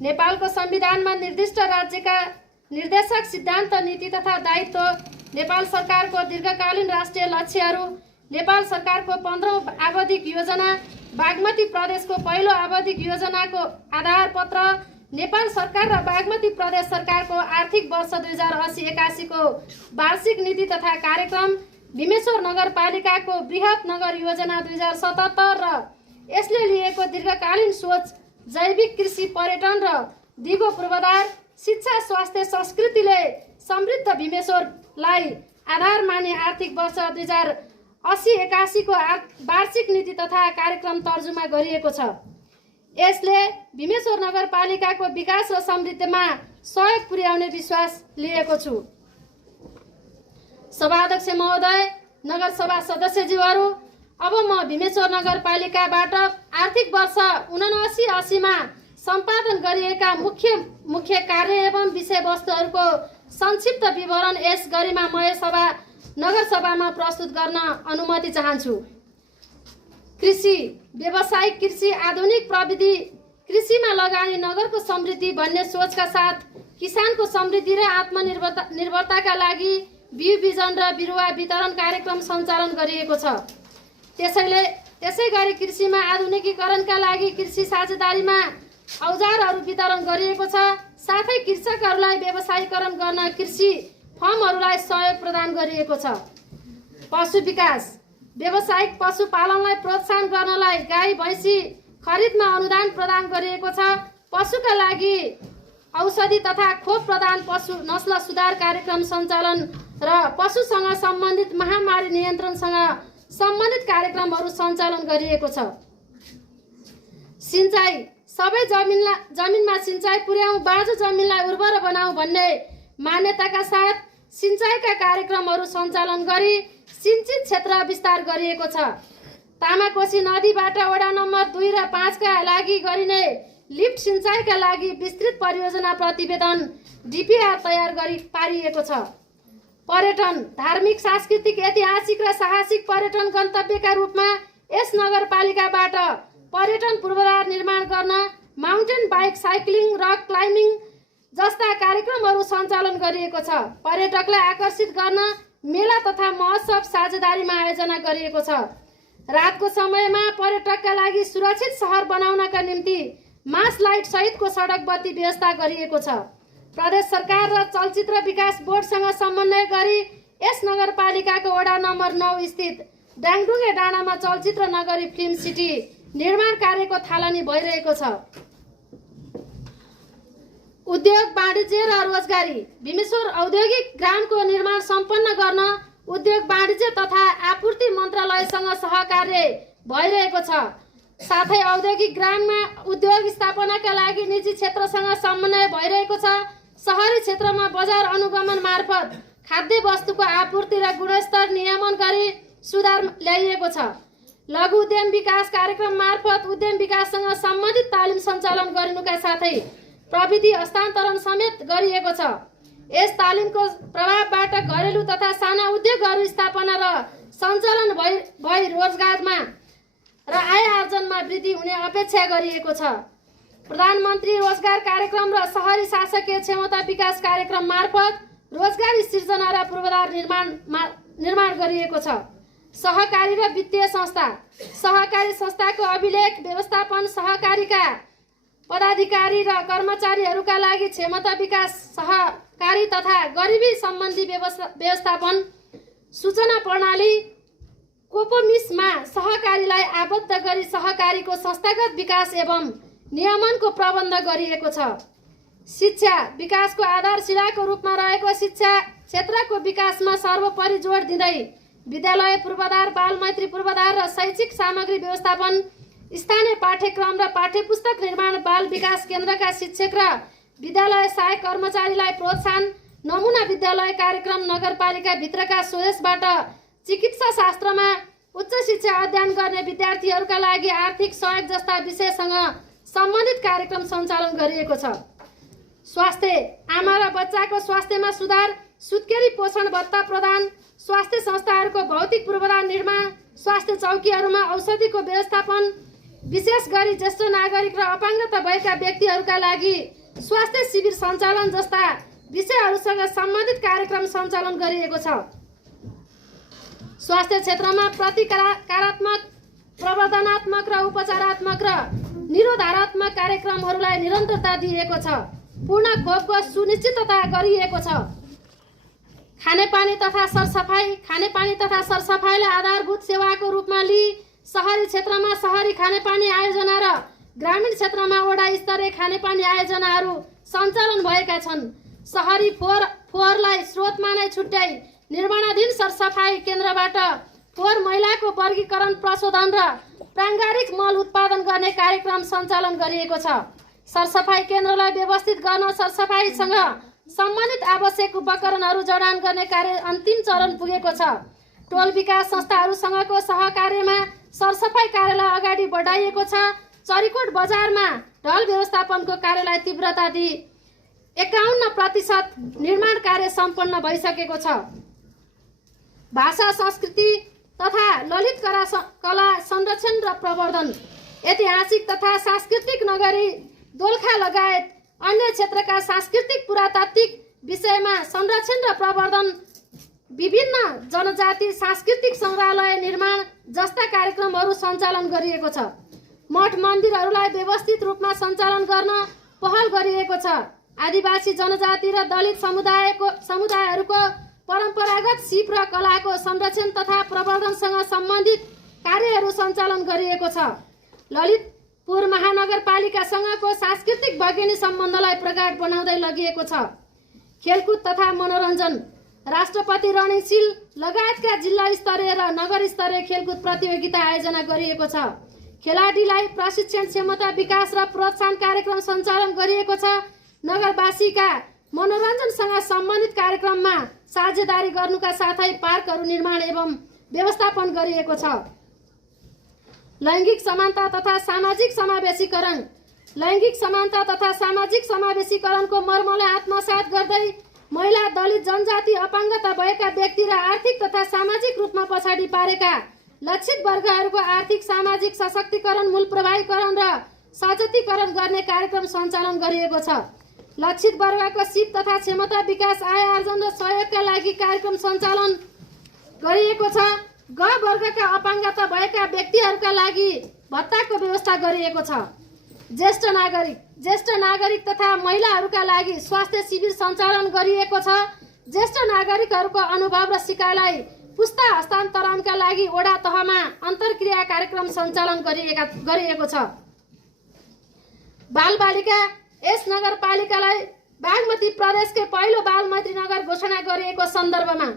नेपालको संविधानमा निर्दिष्ट राज्यका निर्देशक सिद्धान्त, नीति तथा दायित्व, नेपाल सरकारको दीर्घकालीन राष्ट्रिय लक्ष्यहरू, नेपाल सरकारको 15औं आवधिक योजना, बागमती प्रदेशको पहिलो आवधिक योजनाको आधारपत्र, नेपाल सरकार र बागमती प्रदेश सरकारको आर्थिक वर्ष 2080-81 को वार्षिक नीति तथा कार्यक्रम, भीमेश्वर नगरपालिकाको बृहत नगर योजना 2077 र यसले लिएको दीर्घकालीन सोच, जैविक कृषि, पर्यटन र दिगो पूर्वाधार, शिक्षा, स्वास्थ्य, संस्कृतिले समृद्ध भीमेश्वरलाई आधार माने आर्थिक वर्ष 2080-81 को वार्षिक नीति तथा कार्यक्रम तर्जुमा गरिएको छ। यसले भीमेश्वर नगरपालिकाको विकास र समृद्धिमा सहयोग पुर्याउने विश्वास लिएको छु। सभाध्यक्ष महोदय, नगरसभा सदस्यज्यूहरू, अब म भीमेश्वर नगरपालिकाबाट आर्थिक वर्ष 79-80 मा सम्पादन गरिएका मुख्य कार्य एवं विषयवस्तुहरूको संक्षिप्त विवरण यस गरिमामय नगरसभामा प्रस्तुत गर्न अनुमति चाहन्छु। कृषि, व्यावसायिक कृषि, आधुनिक प्रविधि कृषिमा लगानी, नगरको समृद्धि भन्ने सोचका साथ किसानको समृद्धि र आत्मनिर्भरताका लागि बिउ बिजन र बिरुवा वितरण कार्यक्रम सञ्चालन गरिएको छ। त्यसैगरी कृषिमा आधुनिकीकरणका लागि कृषि साझेदारीमा औजारहरू वितरण गरिएको छ। साथै कृषकहरूलाई व्यवसायीकरण गर्न कृषि फर्महरूलाई सहयोग प्रदान गरिएको छ। पशु विकास, व्यावसायिक पशुपालनलाई प्रोत्साहन गर्नलाई गाई भैँसी खरिदमा अनुदान प्रदान गरिएको छ। पशुका लागि औषधि तथा खोप प्रदान, पशु नस्ल सुधार कार्यक्रम सञ्चालन र पशुसँग सम्बन्धित महामारी नियन्त्रणसँग सम्बन्धित कार्यक्रमहरू सञ्चालन गरिएको छ। सिंचाई, सबै जमिनमा सिंचाई पुर्याउँ, बाँझो जमिनलाई उर्वर बनाऊ भन्ने मान्यताका साथ सिंचाईका कार्यक्रमहरू सञ्चालन गरी सिंचित क्षेत्र विस्तार गरिएको छ। तामाकोशी नदीबाट वडा नम्बर 2 र 5 का लागि गरिने लिफ्ट सिंचाईका लागि विस्तृत परियोजना प्रतिवेदन डिपिआर तयार पारिएको छ। पर्यटन, धार्मिक, सांस्कृतिक, ऐतिहासिक र साहसिक पर्यटन गन्तव्यका रूपमा यस नगरपालिकाबाट पर्यटन पूर्वाधार निर्माण गर्न mountain bike, cycling, rock climbing जस्ता कार्यक्रमहरू सञ्चालन गरिएको छ। पर्यटकलाई आकर्षित गर्न मेला तथा महोत्सव साझेदारीमा आयोजना गरिएको छ। रातको समयमा पर्यटकका लागि सुरक्षित सहर बनाउनका निम्ति मास लाइट सहितको सडक बत्ती व्यवस्था गरिएको छ। प्रदेश सरकार र चलचित्र विकास बोर्डसँग समन्वय गरी यस नगरपालिकाको वडा नम्बर 9 स्थित डाङडुङ्गे डाँडामा चलचित्र नगरी फिल्म सिटी निर्माण कार्यको थालनी भइरहेको छ। उद्योग, वाणिज्य र रोजगारी, भीमेश्वर औद्योगिक ग्रामको निर्माण सम्पन्न गर्न उद्योग, वाणिज्य तथा आपूर्ति मन्त्रालयसँग सहकार्य भइरहेको छ। साथै औद्योगिक ग्राममा उद्योग स्थापनाका लागि निजी क्षेत्रसँग समन्वय भइरहेको छ। शहरी क्षेत्रमा बजार अनुगमन मार्फत खाद्य वस्तुको आपूर्ति र गुणस्तर नियमन गरी सुधार ल्याइएको छ। लघु उद्यम विकास कार्यक्रम मार्फत उद्यम विकाससँग सम्बन्धित तालिम सञ्चालन गरिनुका साथै प्रविधि हस्तान्तरण समेत गरिएको छ। यस तालिमको प्रभावबाट घरेलु तथा साना उद्योगहरू स्थापना र सञ्चालन भई रोजगारमा र आय आर्जनमा वृद्धि हुने अपेक्षा गरिएको छ। प्रधानमन्त्री रोजगार कार्यक्रम र शहरी शासकीय क्षमता विकास कार्यक्रम मार्फत रोजगारी सिर्जना र पूर्वाधार निर्माण गरिएको छ। सहकारी र वित्तीय संस्था, सहकारी संस्थाको अभिलेख व्यवस्थापन, सहकारीका पदाधिकारी र कर्मचारीहरूका लागि क्षमता विकास, सहकारी तथा गरिबी सम्बन्धी व्यवस्थापन, सूचना प्रणाली कोपोमिसमा सहकारीलाई आबद्ध गरी सहकारीको संस्थागत विकास एवं नियमनको प्रबन्ध गरिएको छ। शिक्षा, विकासको आधारशिलाको रूपमा रहेको शिक्षा क्षेत्रको विकासमा सर्वोपरि जोड दिँदै विद्यालय पूर्वाधार, बालमैत्री पूर्वाधार र शैक्षिक सामग्री व्यवस्थापन, स्थानीय पाठ्यक्रम र पाठ्यपुस्तक निर्माण, बाल विकास केन्द्रका शिक्षक र विद्यालय सहायक कर्मचारीलाई प्रोत्साहन, नमुना विद्यालय कार्यक्रम, नगरपालिका भित्रका स्वदेशबाट चिकित्सा शास्त्रमा उच्च शिक्षा अध्ययन गर्ने विद्यार्थीहरूका लागि आर्थिक सहयोग जस्ता विषयसँग सम्बन्धित कार्यक्रम सञ्चालन गरिएको छ। स्वास्थ्य, आमा र बच्चाको स्वास्थ्यमा सुधार, सुत्केरी पोषण भत्ता प्रदान, स्वास्थ्य संस्थाहरूको भौतिक पूर्वाधार निर्माण, स्वास्थ्य चौकीहरूमा औषधिको व्यवस्थापन, विशेष गरी ज्येष्ठ नागरिक र अपाङ्गता भएका व्यक्तिहरूका लागि स्वास्थ्य शिविर सञ्चालन जस्ता विषयहरूसँग सम्बन्धित कार्यक्रम सञ्चालन गरिएको छ। स्वास्थ्य क्षेत्रमा प्रतिकारात्मक, प्रवर्धनात्मक र उपचारात्मक र निरोधात्मक कार्यक्रमहरूलाई निरन्तरता दिएको छ। पूर्ण खोपको सुनिश्चितता गरिएको छ। खानेपानी तथा सरसफाइलाई आधारभूत सेवाको रूपमा लिई शहरी क्षेत्रमा शहरी खानेपानी आयोजना र ग्रामीण क्षेत्रमा वडा स्तरीय खानेपानी आयोजनाहरू सञ्चालन भएका छन्। शहरी फोहोरलाई स्रोतमा नै छुट्याई निर्माणाधीन सरसफाई केन्द्रबाट फोहोर मैलाको वर्गीकरण, प्रशोधन र प्राङ्गारिक मल उत्पादन गर्ने कार्यक्रम सञ्चालन गरिएको छ। सरसफाई केन्द्रलाई व्यवस्थित गर्न सरसफाइसँग सम्बन्धित आवश्यक उपकरणहरू जडान गर्ने कार्य अन्तिम चरण पुगेको छ। टोल विकास संस्थाहरूसँगको सहकार्यमा सरसफाई कार्यलाई अगाडि बढाइएको छ। चरीकोट बजारमा ढल व्यवस्थापनको कार्यलाई तीव्रता दिई 51% निर्माण कार्य सम्पन्न भइसकेको छ। भाषा, संस्कृति तथा ललित कला संरक्षण र प्रवर्धन, ऐतिहासिक तथा सांस्कृतिक नगरी दोलखा लगायत अन्य क्षेत्रका सांस्कृतिक पुरातात्विक विषयमा संरक्षण र प्रवर्धन, विभिन्न जनजाति सांस्कृतिक सङ्ग्रहालय निर्माण जस्ता कार्यक्रमहरू सञ्चालन गरिएको छ। मठ मन्दिरहरूलाई व्यवस्थित रूपमा सञ्चालन गर्न पहल गरिएको छ। आदिवासी जनजाति र दलित समुदायहरूको परम्परागत सिप र कलाको संरक्षण तथा प्रवर्धनसँग सम्बन्धित कार्यहरू सञ्चालन गरिएको छ। ललितपुर महानगरपालिकासँगको सांस्कृतिक वैज्ञानिक सम्बन्धलाई प्रगाढ बनाउँदै लगिएको छ। खेलकुद तथा मनोरञ्जन, राष्ट्रपति रणशील लगायतका जिल्ला स्तरीय र नगर स्तरीय खेलकुद प्रतियोगिता आयोजना गरिएको छ। खेलाडीलाई प्रशिक्षण, क्षमता विकास र प्रोत्साहन कार्यक्रम सञ्चालन गरिएको छ। नगरवासीका मनोरञ्जनसँग सम्बन्धित कार्यक्रममा साझेदारी गर्नुका साथै पार्कहरू निर्माण एवं व्यवस्थापन गरिएको छ। लैङ्गिक समानता तथा सामाजिक समावेशीकरणको मर्मलाई आत्मसात गर्दै महिला, दलित, जनजाति, अपाङ्गता भएका व्यक्ति र आर्थिक तथा सामाजिक रूपमा पछाडि पारेका लक्षित वर्गहरूको आर्थिक सामाजिक सशक्तिकरण, मूल प्रभावीकरण र सचेतीकरण गर्ने कार्यक्रम सञ्चालन गरिएको छ। लक्षित वर्गको सिप तथा क्षमता विकास, आय आर्जन र सहयोगका लागि कार्यक्रम सञ्चालन गरिएको छ। ग वर्गका अपाङ्गता भएका व्यक्तिहरूका लागि भत्ताको व्यवस्था गरिएको छ। ज्येष्ठ नागरिक तथा महिलाहरूका लागि स्वास्थ्य शिविर सञ्चालन गरिएको छ। ज्येष्ठ नागरिकहरूको अनुभव र सिकाइलाई पुस्ता हस्तान्तरणका लागि वडा तहमा अन्तर्क्रिया कार्यक्रम सञ्चालन गरिएको छ। बालबालिका, यस नगरपालिकालाई बागमती प्रदेशकै पहिलो बाल मैत्री नगर घोषणा गरिएको सन्दर्भमा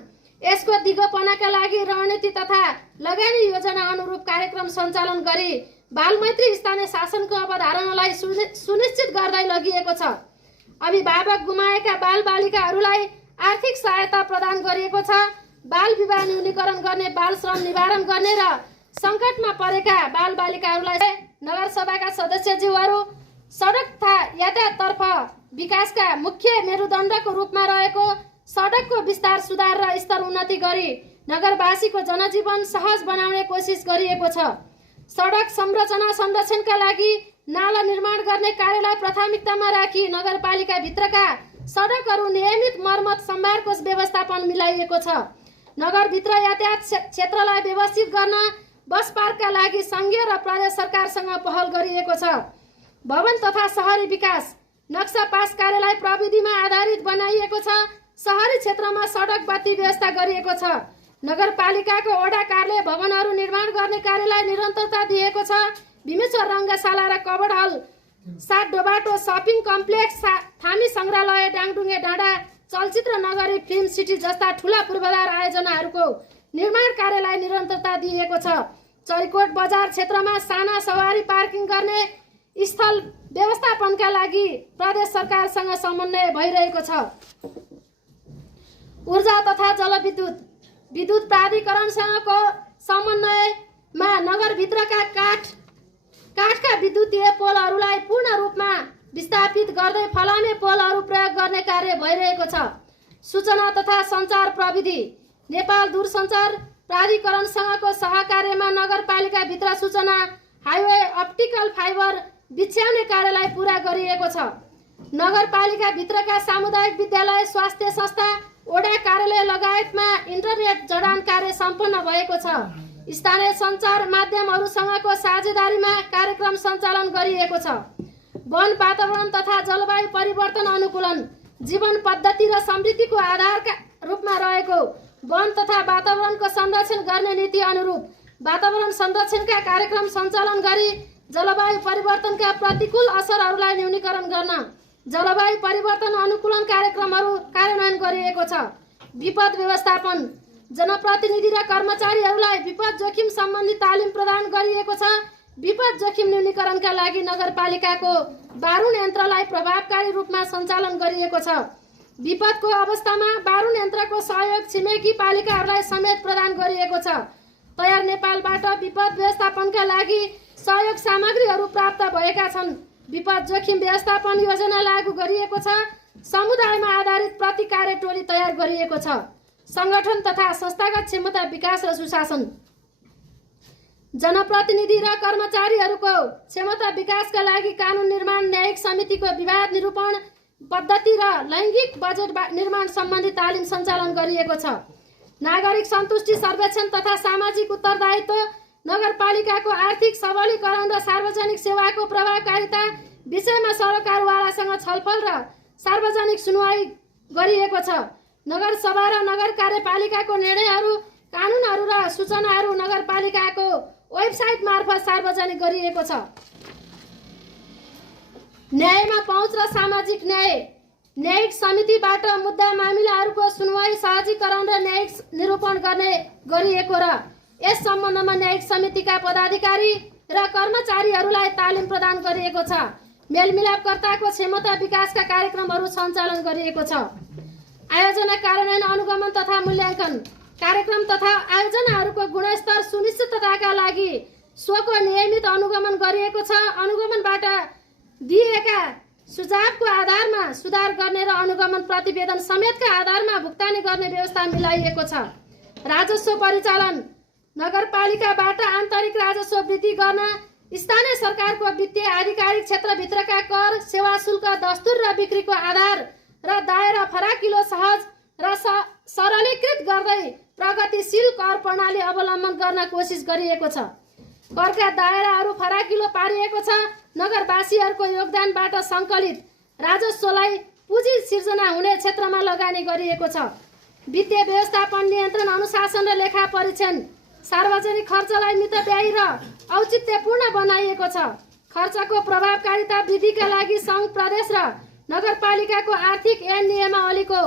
यसको दिगोपनाका लागि रणनीति तथा लगानी योजना अनुरूप कार्यक्रम सञ्चालन गरी बालमैत्री स्थानीय शासनको अवधारणालाई सुनिश्चित गर्दै लगिएको छ। अभिभावक गुमाएका बालबालिकाहरूलाई आर्थिक सहायता प्रदान गरिएको छ। बाल विवाह न्यूनीकरण गर्ने, बाल श्रम निवारण गर्ने र सङ्कटमा परेका बालबालिकाहरूलाई नगरसभाका सदस्यज्यूहरू सडक तथा यातायाततर्फ विकासका मुख्य मेरुदण्डको रूपमा रहेको सडकको विस्तार, सुधार र स्तर उन्नति गरी नगरवासीको जनजीवन सहज बनाउने कोसिस गरिएको छ। सडक संरचना संरक्षणका लागि नाला निर्माण गर्ने कार्यलाई प्राथमिकतामा राखी नगरपालिका भित्रका सडकहरू नियमित मर्मत, सम्भारको व्यवस्थापन मिलाइएको छ। नगरभित्र यातायात क्षेत्रलाई व्यवस्थित गर्न बस पार्कका लागि सङ्घीय र प्रदेश सरकारसँग पहल गरिएको छ। भवन तथा शहरी विकास नक्सा पास कार्यलाई प्रविधिमा आधारित बनाइएको छ। शहरी क्षेत्रमा सडक बाटी व्यवस्था गरिएको छ। नगरपालिकाको वडा कार्यालय भवनहरू निर्माण गर्ने कार्यलाई निरन्तरता दिएको छ। भीमेश्वर रङ्गशाला र कबड हल, 7 डोबाटो सपिङ कम्प्लेक्स, थामी सङ्ग्रहालय, डाङडुङ्गे डाँडा, चलचित्र नगरी, फिल्म सिटी जस्ता ठुला पूर्वाधार आयोजनाहरूको निर्माण कार्यलाई निरन्तरता दिएको छ। चरीकोट बजार क्षेत्रमा साना सवारी पार्किङ गर्ने स्थल व्यवस्थापनका लागि प्रदेश सरकारसँग समन्वय भइरहेको छ। ऊर्जा तथा विद्युत प्राधिकरणसँगको समन्वयमा नगरभित्रका काठका विद्युतीय पोलहरूलाई पूर्ण रूपमा विस्थापित गर्दै फलामे पोलहरू प्रयोग गर्ने कार्य भइरहेको छ। सूचना तथा सञ्चार प्रविधि नेपाल दूरसञ्चार प्राधिकरणसँगको सहकार्यमा नगरपालिकाभित्र सूचना हाइवे अप्टिकल फाइबर बिछ्याउने कार्यलाई पूरा गरिएको छ। नगरपालिका भित्रका सामुदायिक विद्यालय, स्वास्थ्य संस्था, ओडा कार्यालय लगायतमा इन्टरनेट जडान कार्य सम्पन्न भएको छ। स्थानीय सञ्चार माध्यमहरूसँगको साझेदारीमा कार्यक्रम सञ्चालन गरिएको छ। वन, वातावरण तथा जलवायु परिवर्तन अनुकूलन जीवन पद्धति र समृद्धिको आधारका रूपमा रहेको वन तथा वातावरणको संरक्षण गर्ने नीति अनुरूप वातावरण संरक्षणका कार्यक्रम सञ्चालन गरी जलवायु परिवर्तनका प्रतिकूल असरहरूलाई न्यूनीकरण गर्न जलवायु परिवर्तन अनुकूलन कार्यक्रमहरू कार्यान्वयन गरिएको छ। विपद व्यवस्थापन जनप्रतिनिधि र कर्मचारीहरूलाई विपद जोखिम सम्बन्धी तालिम प्रदान गरिएको छ। विपद जोखिम न्यूनीकरणका लागि नगरपालिकाको बारुण यन्त्रलाई प्रभावकारी रूपमा सञ्चालन गरिएको छ। विपदको अवस्थामा बारुण यन्त्रको सहयोग छिमेकी पालिकाहरूलाई समेत प्रदान गरिएको छ। तयार नेपालबाट विपद व्यवस्थापनका लागि सहयोग सामग्रीहरू प्राप्त भएका छन्। विपद जोखिम व्यवस्थापन योजना लागू गरिएको छ। समुदायमा आधारित प्रतिकार्य टोली तयार गरिएको छ। संगठन तथा संस्थागत क्षमता विकास र सुशासन जनप्रतिनिधि र कर्मचारीहरूको क्षमता विकासका लागि कानुन निर्माण, न्यायिक समितिको विवाद निरूपण पद्धति र लैङ्गिक बजेट निर्माण सम्बन्धी तालिम सञ्चालन गरिएको छ। नागरिक सन्तुष्टि सर्वेक्षण तथा सामाजिक उत्तरदायित्व, नगरपालिकाको आर्थिक सबलीकरण र सार्वजनिक सेवाको प्रभावकारिता विषयमा सरकारवालासँग छलफल र सार्वजनिक सुनवाई गरिएको छ। नगरसभा र नगर कार्यपालिकाको निर्णयहरू, कानुनहरू र सूचनाहरू नगरपालिकाको वेबसाइट मार्फत सार्वजनिक गरिएको छ। न्यायमा पहुँच र सामाजिक न्याय न्यायिक समितिबाट मुद्दा मामिलाहरूको सुनवाई, सहजीकरण र न्यायिक निरूपण गर्ने गरिएको र यस सम्बन्धमा न्यायिक समितिका पदाधिकारी र कर्मचारीहरूलाई तालिम प्रदान गरिएको छ। मेलमिलापकर्ताको क्षमता विकासका कार्यक्रमहरू सञ्चालन गरिएको छ। आयोजना, कार्यान्वयन, अनुगमन तथा मूल्याङ्कन कार्यक्रम तथा आयोजनाहरूको गुणस्तर सुनिश्चितताका लागि स्वको नियमित अनुगमन गरिएको छ। अनुगमनबाट दिएका सुझावको आधारमा सुधार गर्ने र अनुगमन प्रतिवेदन समेतका आधारमा भुक्तानी गर्ने व्यवस्था मिलाइएको छ। राजस्व परिचालन नगरपालिकाबाट आन्तरिक राजस्व वृद्धि गर्न स्थानीय सरकारको वित्तीय आधिकारिक क्षेत्रभित्रका कर, सेवा शुल्क, दस्तुर र बिक्रीको आधार र दायरा फराकिलो, सहज र सरलीकृत गर्दै प्रगतिशील कर प्रणाली अवलम्बन गर्न कोसिस गरिएको छ। करका दायराहरू फराकिलो पारिएको छ। नगरवासीहरूको योगदानबाट सङ्कलित राजस्वलाई पुँजी सिर्जना हुने क्षेत्रमा लगानी गरिएको छ। वित्तीय व्यवस्थापन, नियन्त्रण, अनुशासन र लेखा परीक्षण सार्वजनिक खर्चलाई मितव्ययी र औचित्यपूर्ण बनाइएको छ। खर्चको प्रभावकारिता वृद्धिका लागि सङ्घ, प्रदेश र नगरपालिकाको आर्थिक ऐन नियमावलीको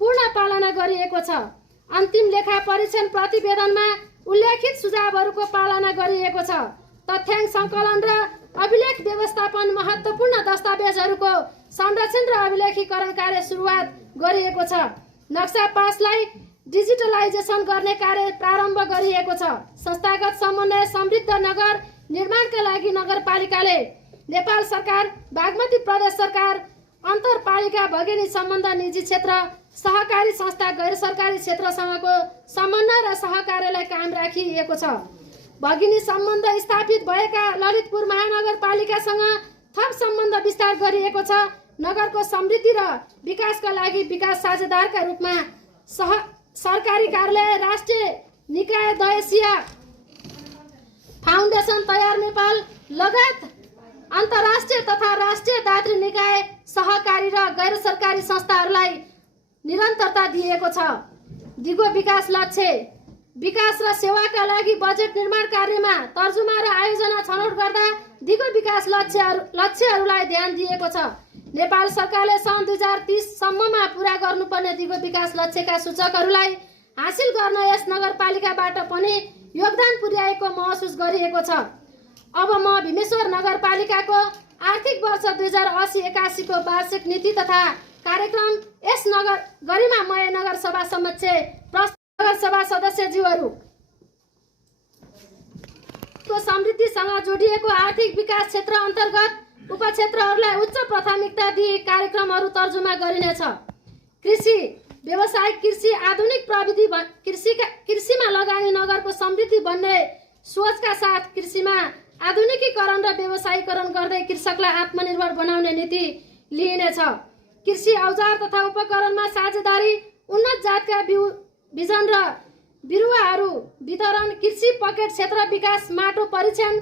पूर्ण पालना गरिएको छ। अन्तिम लेखा परीक्षण प्रतिवेदनमा उल्लेखित सुझावहरूको पालना गरिएको छ। तथ्याङ्क सङ्कलन र अभिलेख व्यवस्थापन, महत्त्वपूर्ण दस्तावेजहरूको संरक्षण र अभिलेखीकरण कार्य सुरुवात गरिएको छ। नक्सा पासलाई डिजिटलाइजेसन गर्ने कार्य प्रारम्भ गरिएको छ। संस्थागत समन्वय, समृद्ध नगर निर्माणका लागि नगरपालिकाले नेपाल सरकार, बागमती प्रदेश सरकार, अन्तरपालिका भगिनी सम्बन्ध, निजी क्षेत्र, सहकारी संस्था, गैर सरकारी क्षेत्रसँगको समन्वय र सहकार्यलाई कायम राखिएको छ। भगिनी सम्बन्ध स्थापित भएका ललितपुर महानगरपालिकासँग थप सम्बन्ध विस्तार गरिएको छ। नगरको समृद्धि र विकासका लागि विकास साझेदारका रूपमा सरकारी कार्यालय, राष्ट्रिय निकाय, दयसिया फाउन्डेसन, तयार नेपाल लगायत अन्तर्राष्ट्रिय तथा राष्ट्रिय दात्री निकाय, सहकारी र गैर सरकारी संस्थाहरूलाई निरन्तरता दिएको छ। दिगो विकास लक्ष्य विकास र सेवाका लागि बजेट निर्माण कार्यमा तर्जुमा र आयोजना छनौट गर्दा दिगो विकास लक्ष्यहरूलाई ध्यान दिएको छ। नेपाल सरकारले सन् 2030 सम्ममा पूरा गर्नुपर्ने दिगो विकास लक्ष्यका सूचकहरूलाई हासिल गर्न यस नगरपालिकाबाट पनि योगदान पुर्याएको महसुस गरिएको छ। अब म भीमेश्वर नगरपालिकाको आर्थिक वर्ष 2080-81 को वार्षिक नीति तथा कार्यक्रम यस नगर गरिमामय नगरसभा समक्ष नगरसभा सदस्यज्यूहरू को समृद्धिसँग जोडिएको आर्थिक विकास क्षेत्र अन्तर्गत उपक्षेत्रहरूलाई उच्च प्राथमिकता दिई कार्यक्रमहरू तर्जुमा गरिनेछ। कृषि, व्यावसायिक कृषि, आधुनिक प्रविधि कृषिमा लगानी नगरको समृद्धि भन्ने सोचका साथ कृषिमा आधुनिकीकरण र व्यवसायीकरण गर्दै कृषकलाई आत्मनिर्भर बनाउने नीति लिइनेछ। कृषि औजार तथा उपकरणमा साझेदारी, उन्नत जातका बिजन र बिरुवाहरू वितरण, कृषि पकेट क्षेत्र विकास, माटो परीक्षण,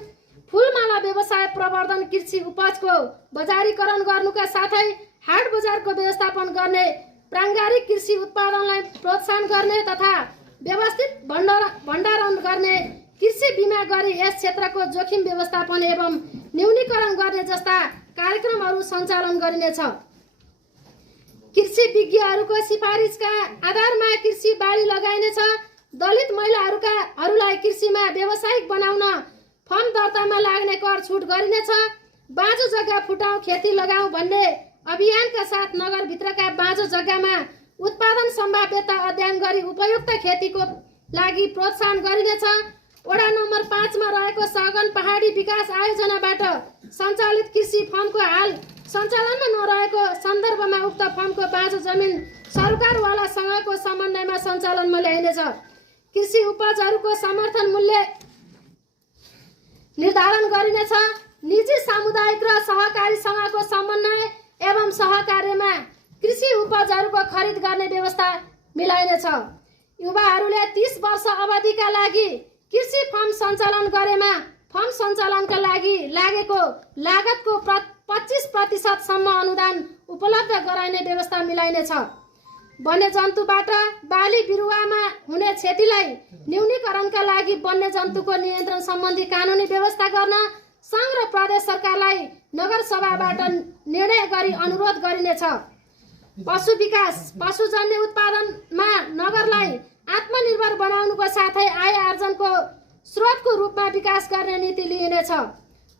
फूलमाला व्यवसाय प्रवर्धन, कृषि उपजको बजारीकरण गर्नुका साथै हाट बजारको व्यवस्थापन गर्ने, प्राङ्गारिक कृषि उत्पादनलाई प्रोत्साहन गर्ने तथा व्यवस्थित भण्डारण गर्ने, कृषि बिमा गरी यस क्षेत्रको जोखिम व्यवस्थापन एवं न्यूनीकरण गर्ने जस्ता कार्यक्रमहरू सञ्चालन गरिनेछ। कृषि विज्ञहरूको सिफारिसका आधारमा कृषि बाली लगाइनेछ। दलित महिलाहरूलाई कृषिमा व्यावसायिक बनाउन फर्म दर्तामा लाग्ने कर छुट गरिनेछ। बाँझो जग्गा फुटाउँ, खेती लगाउँ भन्ने अभियानका साथ नगरभित्रका बाँझो जग्गामा उत्पादन सम्भाव्यता अध्ययन गरी उपयुक्त खेतीको लागि प्रोत्साहन गरिनेछ। वडा नम्बर 5 मा रहेको सघन पहाडी विकास आयोजनाबाट सञ्चालित कृषि फर्मको हाल सञ्चालनमा नरहेको सन्दर्भमा उक्त फर्मको बाँझो जमिन सरकारवालासँगको समन्वयमा सञ्चालनमा ल्याइनेछ। कृषि उपजहरूको समर्थन मूल्य निर्धारण गरिनेछ। निजी, सामुदायिक र सहकारीसँगको समन्वय एवं सहकार्यमा कृषि उपजहरूको खरिद गर्ने व्यवस्था मिलाइनेछ। युवाहरूले 30 वर्ष अवधिका लागि कृषि फर्म सञ्चालन गरेमा फर्म सञ्चालनका लागि लागेको लागतको 25% सम्म अनुदान उपलब्ध गराइने व्यवस्था मिलाइनेछ। वन्यजन्तुबाट बाली बिरुवामा हुने क्षतिलाई न्यूनीकरणका लागि वन्यजन्तुको नियन्त्रण सम्बन्धी कानुनी व्यवस्था गर्न सङ्घ र प्रदेश सरकारलाई नगरसभाबाट निर्णय गरी अनुरोध गरिनेछ। पशु विकास, पशुजन्य उत्पादनमा नगरलाई आत्मनिर्भर बनाउनुको साथै आय आर्जनको स्रोतको रूपमा विकास गर्ने नीति लिइनेछ।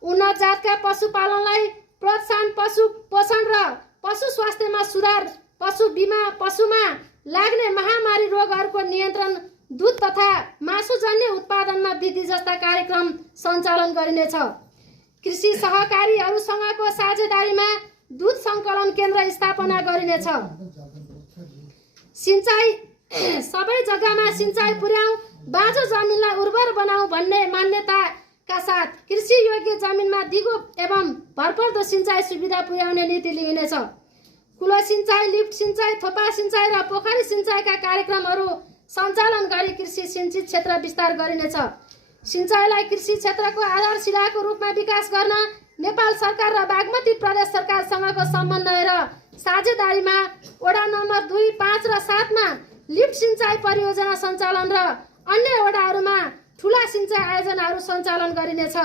उन्नत जातका पशुपालनलाई प्रोत्साहन, पशु पोषण र पशु स्वास्थ्यमा सुधार, पशु बिमा, पशुमा लाग्ने महामारी रोगहरूको नियन्त्रण, दूध तथा मासुजन्य उत्पादनमा वृद्धि जस्ता कार्यक्रम सञ्चालन गरिनेछ। कृषि सहकारीहरूसँगको साझेदारीमा दूध सङ्कलन केन्द्र स्थापना गरिनेछ। सिँचाइ, सबै जग्गामा सिँचाइ पुर्याउँ, बाँझो जमिनलाई उर्वर बनाऊ भन्ने मान्यताका साथ कृषि योग्य जमिनमा दिगो एवं भरपर्दो सिँचाइ सुविधा पुर्याउने नीति लिइनेछ। कुलो सिँचाइ, लिफ्ट सिँचाइ, थोपा सिँचाइ र पोखरी सिँचाइका कार्यक्रमहरू सञ्चालन गरी कृषि सिँचित क्षेत्र विस्तार गरिनेछ। सिँचाइलाई कृषि क्षेत्रको आधारशिलाको रूपमा विकास गर्न नेपाल सरकार र बागमती प्रदेश सरकारसँगको समन्वय र साझेदारीमा वडा नम्बर 2, 5 र 7 मा लिफ्ट सिँचाइ परियोजना सञ्चालन र अन्य वडाहरूमा ठुला सिँचाइ आयोजनाहरू सञ्चालन गरिनेछ।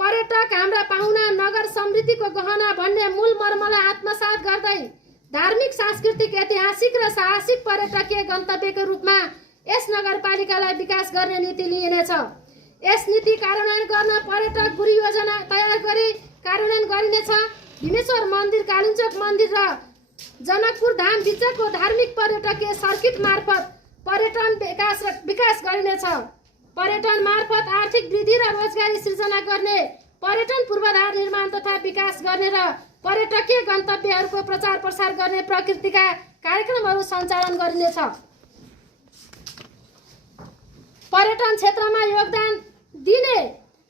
पर्यटक हाम्रा पाहुना, नगर समृद्धिको गहना भन्ने मूल मर्मलाई आत्मसात गर्दै धार्मिक, सांस्कृतिक, ऐतिहासिक र साहसिक पर्यटकीय गन्तव्यको रूपमा यस नगरपालिकालाई विकास गर्ने नीति लिइनेछ। यस नीति कार्यान्वयन गर्न पर्यटक गुरु योजना तयार गरी कार्यान्वयन गरिनेछ। भीमेश्वर मन्दिर, कालिचोक मन्दिर र जनकपुर धाम बिचको धार्मिक पर्यटकीय सर्किट मार्फत पर्यटन विकास गरिनेछ। पर्यटन मार्फत आर्थिक वृद्धि र रोजगारी सृजना गर्ने, पर्यटन पूर्वाधार निर्माण तथा विकास गर्ने र पर्यटकीय गन्तव्यहरूको प्रचार प्रसार गर्ने प्रकृतिका कार्यक्रमहरू सञ्चालन गरिनेछ। पर्यटन क्षेत्रमा योगदान दिने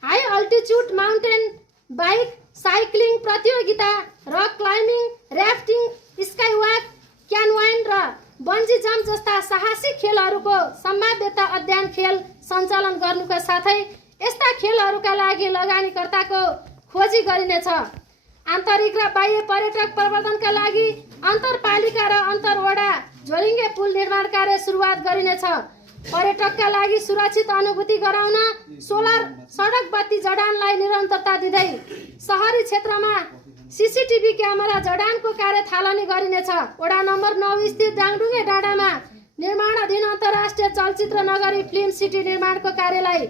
high altitude mountain bike, cycling प्रतियोगिता, रक क्लाइम्बिङ, र्याफ्टिङ, स्काइवाक, क्यानोइङ र बन्जी जम्प जस्ता साहसिक खेलहरूको सम्भाव्यता अध्ययन खेल सञ्चालन गर्नुका साथै यस्ता खेलहरूका लागि लगानीकर्ताको खोजी गरिनेछ। आन्तरिक र बाह्य पर्यटक प्रवर्धनका लागि अन्तरपालिका र अन्तरवडा झोलिङ्गे पुल निर्माण कार्य सुरुवात गरिनेछ। पर्यटकका लागि सुरक्षित अनुभूति गराउन सोलर सडक बत्ती जडानलाई निरन्तरता दिँदै सहरी क्षेत्रमा सीसीटीभी क्यामेरा जडानको कार्य थालनी गरिनेछ। वडा नम्बर 9 स्थित डाङडुङ्गे डाँडामा निर्माणाधीन अन्तर्राष्ट्रिय चलचित्र नगरी फिल्म सिटी निर्माणको कार्यलाई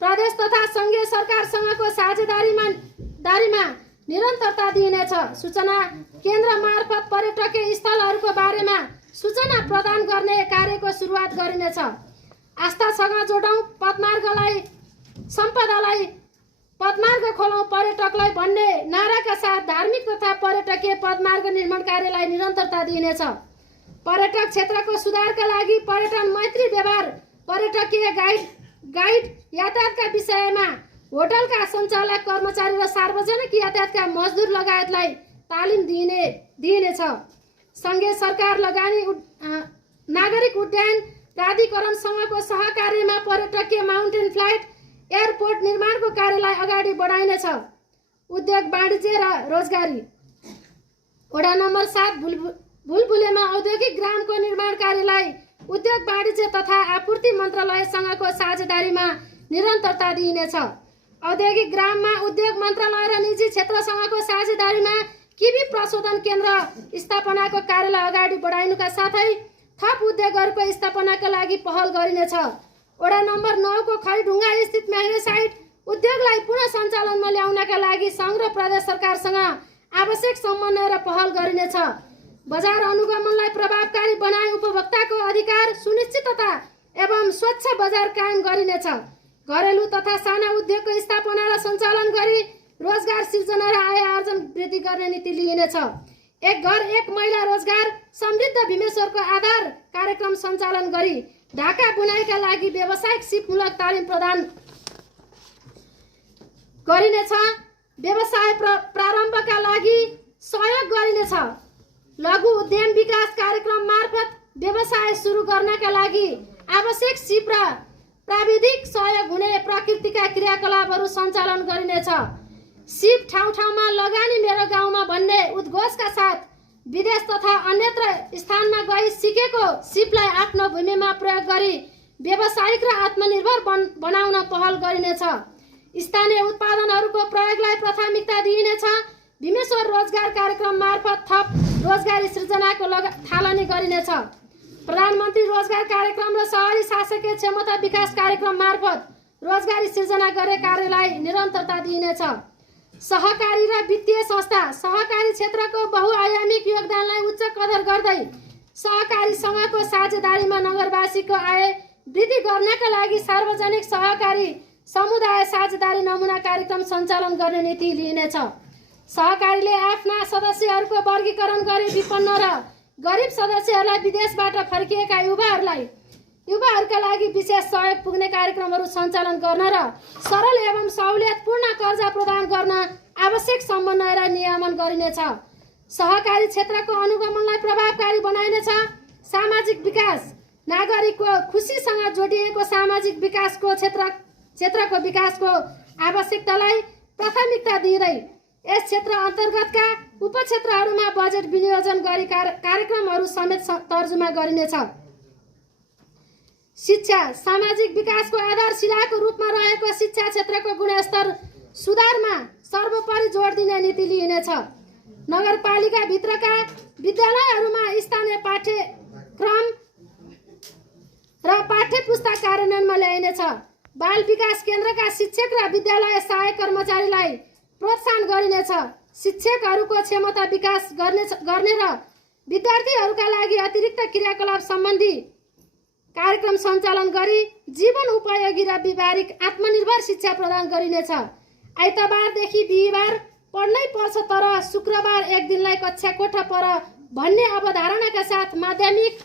प्रदेश तथा सङ्घीय सरकारसँगको साझेदारीमा निरन्तरता दिइनेछ। सूचना केन्द्र मार्फत पर्यटकीय स्थलहरूको बारेमा सूचना प्रदान गर्ने कार्यको सुरुवात गरिनेछ। आस्थासँग जोडौँ, पदमार्गलाई सम्पदालाई पदमार्ग खोलौँ, पर्यटकलाई भन्ने नाराका साथ धार्मिक तथा पर्यटकीय पदमार्ग निर्माण कार्यलाई निरन्तरता दिइनेछ। पर्यटक क्षेत्रको सुधारका लागि पर्यटन मैत्री व्यवहार, पर्यटकीय गाइड गाइड यातायातका विषयमा होटलका सञ्चालक कर्मचारी र सार्वजनिक यातायातका मजदुर लगायतलाई तालिम दिइनेछ। सङ्घीय सरकार लगानी नागरिक उड्डयन प्राधिकरणसँगको सहकार्यमा पर्यटकीय माउन्टेन फ्लाइट एयरपोर्ट निर्माणको कार्यलाई अगाडि बढाइनेछ। उद्योग वाणिज्य र रोजगारी वडा नम्बर 7 भुलभुलेमा औद्योगिक ग्रामको निर्माण कार्यलाई उद्योग वाणिज्य तथा आपूर्ति मन्त्रालयसँगको साझेदारीमा निरन्तरता दिइनेछ। औद्योगिक ग्राममा उद्योग मन्त्रालय र निजी क्षेत्रसँगको साझेदारीमा किबी प्रशोधन केन्द्र स्थापनाको कार्यलाई अगाडि बढाइनुका साथै थप उद्योगहरूको स्थापनाका लागि पहल गरिनेछ। वडा नम्बर 9 को खैढुङ्गा स्थित म्याग्नेसाइट उद्योगलाई पुनः सञ्चालनमा ल्याउनका लागि सङ्घ र प्रदेश सरकारसँग आवश्यक समन्वय र पहल गरिनेछ। बजार अनुगमनलाई प्रभावकारी बनाई उपभोक्ताको अधिकार सुनिश्चितता एवं स्वच्छ बजार कायम गरिनेछ। घरेलु तथा साना उद्योगको स्थापना र सञ्चालन गरी रोजगार सिर्जना र आय आर्जन वृद्धि गर्ने नीति लिइनेछ। एक घर एक महिला रोजगार समृद्ध भीमेश्वरको आधार कार्यक्रम सञ्चालन गरी ढाका बुनाइका लागि व्यावसायिक सिपमूलक तालिम प्रदान गरिनेछ। व्यवसाय प्रारम्भका लागि सहयोग गरिनेछ। लघु उद्यम विकास कार्यक्रम मार्फत व्यवसाय सुरु गर्नका लागि आवश्यक सिप र प्राविधिक सहयोग हुने प्रकृतिका क्रियाकलापहरू सञ्चालन गरिनेछ। सिप ठाउँ ठाउँमा लगानी मेरो गाउँमा भन्ने उद्घोषका साथ विदेश तथा अन्यत्र स्थानमा गई सिकेको सिपलाई आफ्नो भूमिमा प्रयोग गरी व्यावसायिक र आत्मनिर्भर बनाउन पहल गरिनेछ। स्थानीय उत्पादनहरूको प्रयोगलाई प्राथमिकता दिइनेछ। भीमेश्वर रोजगार कार्यक्रम मार्फत थप रोजगारी सृजनाको थालनी गरिनेछ। प्रधानमन्त्री रोजगार कार्यक्रम र शहरी शासकीय क्षमता विकास कार्यक्रम मार्फत रोजगारी सृजना गर्ने कार्यलाई निरन्तरता दिइनेछ। सहकारी र वित्तीय संस्था सहकारी क्षेत्रको बहुआयामिक योगदानलाई उच्च कदर गर्दै सहकारीसँगको साझेदारीमा नगरवासीको आय वृद्धि गर्नका लागि सार्वजनिक सहकारी समुदाय साझेदारी नमुना कार्यक्रम सञ्चालन गर्ने नीति लिइनेछ। सहकारीले आफ्ना सदस्यहरूको वर्गीकरण गरी विपन्न र गरिब सदस्यहरूलाई विदेशबाट फर्किएका युवाहरूका लागि विशेष सहयोग पुग्ने कार्यक्रमहरू सञ्चालन गर्न र सरल एवं सहुलियतपूर्ण कर्जा प्रदान गर्न आवश्यक समन्वय र नियमन गरिनेछ। सहकारी क्षेत्रको अनुगमनलाई प्रभावकारी बनाइनेछ। सामाजिक विकास नागरिकको खुसीसँग जोडिएको सामाजिक विकासको क्षेत्रको विकासको आवश्यकतालाई प्राथमिकता दिँदै यस क्षेत्र अन्तर्गतका उपक्षेत्रहरूमा बजेट विनियोजन गरी कार्यक्रमहरू समेत तर्जुमा गरिनेछ। शिक्षा सामाजिक विकासको आधारशिलाको रूपमा रहेको शिक्षा क्षेत्रको गुणस्तर सुधारमा सर्वोपरि जोड दिने नीति लिइनेछ। नगरपालिका भित्रका विद्यालयहरूमा स्थानीय पाठ्यक्रम र पाठ्यपुस्तक कार्यान्वयनमा ल्याइनेछ। बाल विकास केन्द्रका शिक्षक र विद्यालय सहायक कर्मचारीलाई प्रोत्साहन गरिनेछ। शिक्षकहरूको क्षमता विकास गर्ने र विद्यार्थीहरूका लागि अतिरिक्त क्रियाकलाप सम्बन्धी कार्यक्रम सञ्चालन गरी जीवन उपयोगी र व्यावहारिक आत्मनिर्भर शिक्षा प्रदान गरिनेछ। आइतबारदेखि बिहिबार पढ्नै पर्छ तर शुक्रबार एक दिनलाई कक्षा कोठा पर भन्ने अवधारणाका साथ माध्यमिक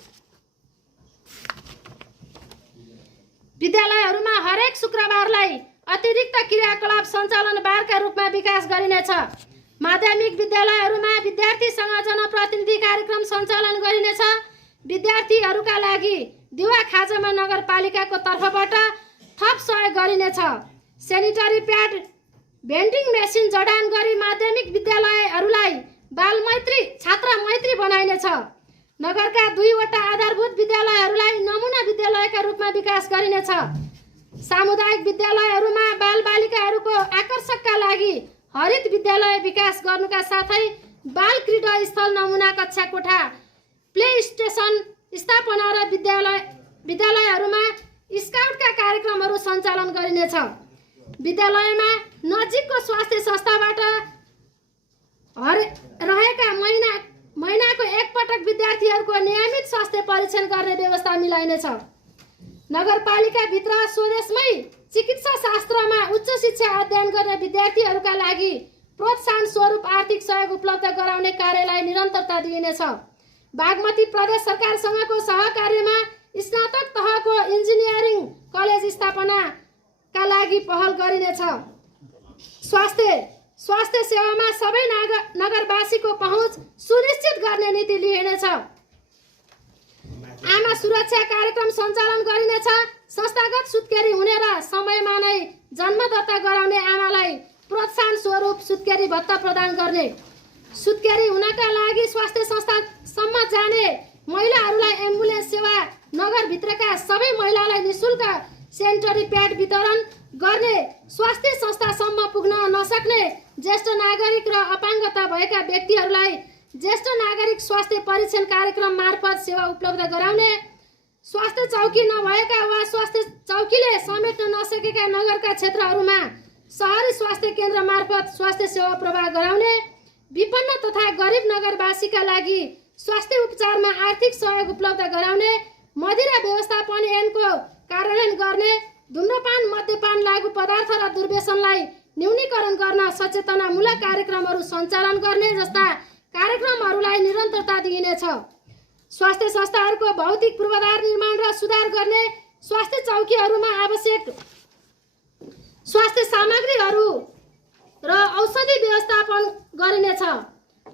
विद्यालयहरूमा हरेक शुक्रबारलाई अतिरिक्त क्रियाकलाप सञ्चालन बारका रूपमा विकास गरिनेछ। माध्यमिक विद्यालयहरूमा विद्यार्थीसँग जनप्रतिनिधि कार्यक्रम सञ्चालन गरिनेछ। विद्यार्थीहरूका लागि दिवा खाजामा नगरपालिकाको तर्फबाट थप सहयोग गरिनेछ। सेनिटरी प्याड भेन्डिङ मेसिन जडान गरी माध्यमिक विद्यालयहरूलाई बालमैत्री छात्र मैत्री बनाइनेछ। नगरका 2वटा आधारभूत विद्यालयहरूलाई नमुना विद्यालयका रूपमा विकास गरिनेछ। सामुदायिक विद्यालयहरूमा बालबालिकाहरूको आकर्षकका लागि हरित विद्यालय विकास गर्नुका साथै बाल क्रीडा स्थल नमुना कक्षा कोठा प्ले स्टेसन स्थापना र विद्यालयहरूमा स्काउटका कार्यक्रमहरू सञ्चालन गरिनेछ। विद्यालयमा नजिकको स्वास्थ्य संस्थाबाट रहेका महिनाको एकपटक विद्यार्थीहरूको नियमित स्वास्थ्य परीक्षण गर्ने व्यवस्था मिलाइनेछ। नगरपालिका भित्र स्वदेशमै चिकित्सा शास्त्रमा उच्च शिक्षा अध्ययन गर्ने विद्यार्थीहरूका लागि प्रोत्साहन स्वरूप आर्थिक सहयोग उपलब्ध गराउने कार्यलाई निरन्तरता दिइनेछ। बागमती प्रदेश सरकारसँगको सहकार्यमा स्नातक तहको इन्जिनियरिङ कलेज स्थापनाका लागि पहल गरिनेछ। स्वास्थ्य सेवामा सबै नगरवासीको पहुँच सुनिश्चित गर्ने नीति लिइनेछ। आमा सुरक्षा कार्यक्रम सञ्चालन गरिनेछ। संस्थागत सुत्केरी हुने र समयमा नै जन्म दर्ता गराउने आमालाई प्रोत्साहन स्वरूप सुत्केरी भत्ता प्रदान गर्ने। सुत्केरी हुनका लागि स्वास्थ्य संस्थासम्म जाने महिलाहरूलाई एम्बुलेन्स सेवा, नगरभित्रका सबै महिलालाई निशुल्क सेनिटरी प्याड वितरण गर्ने। स्वास्थ्य संस्थासम्म पुग्न नसक्ने ज्येष्ठ नागरिक र अपाङ्गता भएका व्यक्तिहरूलाई ज्येष्ठ नागरिक स्वास्थ्य परीक्षण कार्यक्रम मार्फत सेवा उपलब्ध गराउने। स्वास्थ्य चौकी नभएका वा स्वास्थ्य चौकीले समेट्न नसकेका नगरका क्षेत्रहरूमा शहरी स्वास्थ्य केन्द्र मार्फत स्वास्थ्य सेवा प्रवाह गराउने। विपन्न तथा गरिब नगरवासीका लागि स्वास्थ्य उपचारमा आर्थिक सहयोग उपलब्ध गराउने। मदिरा व्यवस्थापन ऐनको कार्यान्वयन गर्ने। धूम्रपान, मद्यपान, लागू पदार्थ र दुर्व्यसनलाई न्यूनीकरण गर्न सचेतनामूलक कार्यक्रमहरू सञ्चालन गर्ने जस्ता कार्यक्रमहरूलाई निरन्तरता दिइनेछ। स्वास्थ्य संस्थाहरूको भौतिक पूर्वाधार निर्माण र सुधार गर्ने। स्वास्थ्य चौकीहरूमा आवश्यक स्वास्थ्य सामग्रीहरू र औषधि व्यवस्थापन गरिनेछ।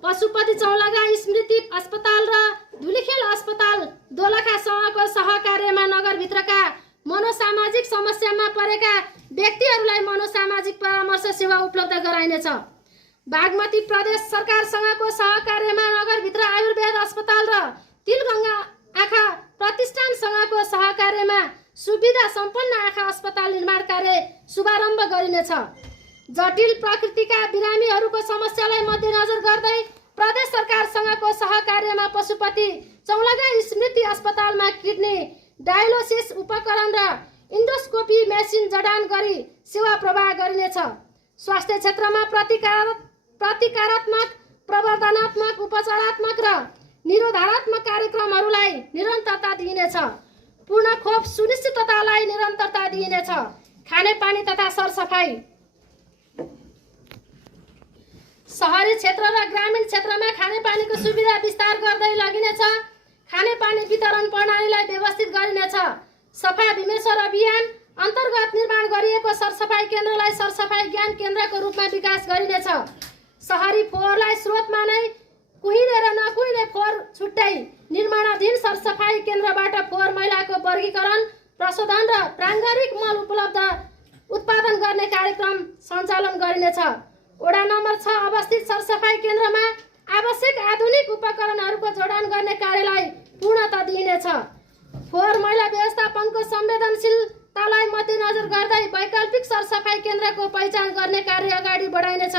पशुपति चौलागा स्मृति अस्पताल र धुलीखेल अस्पताल दोलखासँगको सहकार्यमा नगरभित्रका मनोसामाजिक समस्यामा परेका व्यक्तिहरूलाई मनोसामाजिक परामर्श सेवा उपलब्ध गराइनेछ। बागमती प्रदेश सरकारसँगको सहकार्यमा नगरभित्र आयुर्वेद अस्पताल र तिलगङ्गा आँखा प्रतिष्ठानसँगको सहकार्यमा सुविधा सम्पन्न आँखा अस्पताल निर्माण कार्य शुभारम्भ गरिनेछ। जटिल प्रकृतिका बिरामीहरूको समस्यालाई मध्यनजर गर्दै प्रदेश सरकारसँगको सहकार्यमा पशुपति चौलागा स्मृति अस्पतालमा किडनी डायलिसिस उपकरण र इन्डोस्कोपी मेसिन जडान गरी सेवा प्रवाह गरिनेछ। स्वास्थ्य क्षेत्रमा प्रतिकारात्मक, प्रवर्धनात्मक, उपचारात्मक र निरोधात्मक कार्यक्रमहरूलाई निरन्तरता दिइनेछ। पूर्ण खोप सुनिश्चिततालाई निरन्तरता दिइनेछ। खानेपानी तथा सरसफाई। शहरी क्षेत्र र ग्रामीण क्षेत्रमा खानेपानीको सुविधा विस्तार गर्दै लगिनेछ। खानेपानी वितरण प्रणालीलाई व्यवस्थित गरिनेछ। सफा भीमेश्वर अभियान अन्तर्गत निर्माण गरिएको सरसफाई केन्द्रलाई सरसफाई ज्ञान केन्द्रको रूपमा विकास गरिनेछ। शहरी फोहोरलाई स्रोतमा नै कुहिने र नकुहिने फोहोर छुट्टै निर्माणाधीन सरसफाई केन्द्रबाट फोहोर मैलाको वर्गीकरण, प्रशोधन र प्राङ्गारिक मल उत्पादन गर्ने कार्यक्रम सञ्चालन गरिनेछ। वडा नम्बर 6 अवस्थित सरसफाई केन्द्रमा आवश्यक आधुनिक उपकरणहरूको जोडान गर्ने कार्यलाई पूर्णता दिइनेछ। फोहोर मैला व्यवस्थापनको संवेदनशीलतालाई मध्यनजर गर्दै वैकल्पिक सरसफाई केन्द्रको पहिचान गर्ने कार्य अगाडि बढाइनेछ।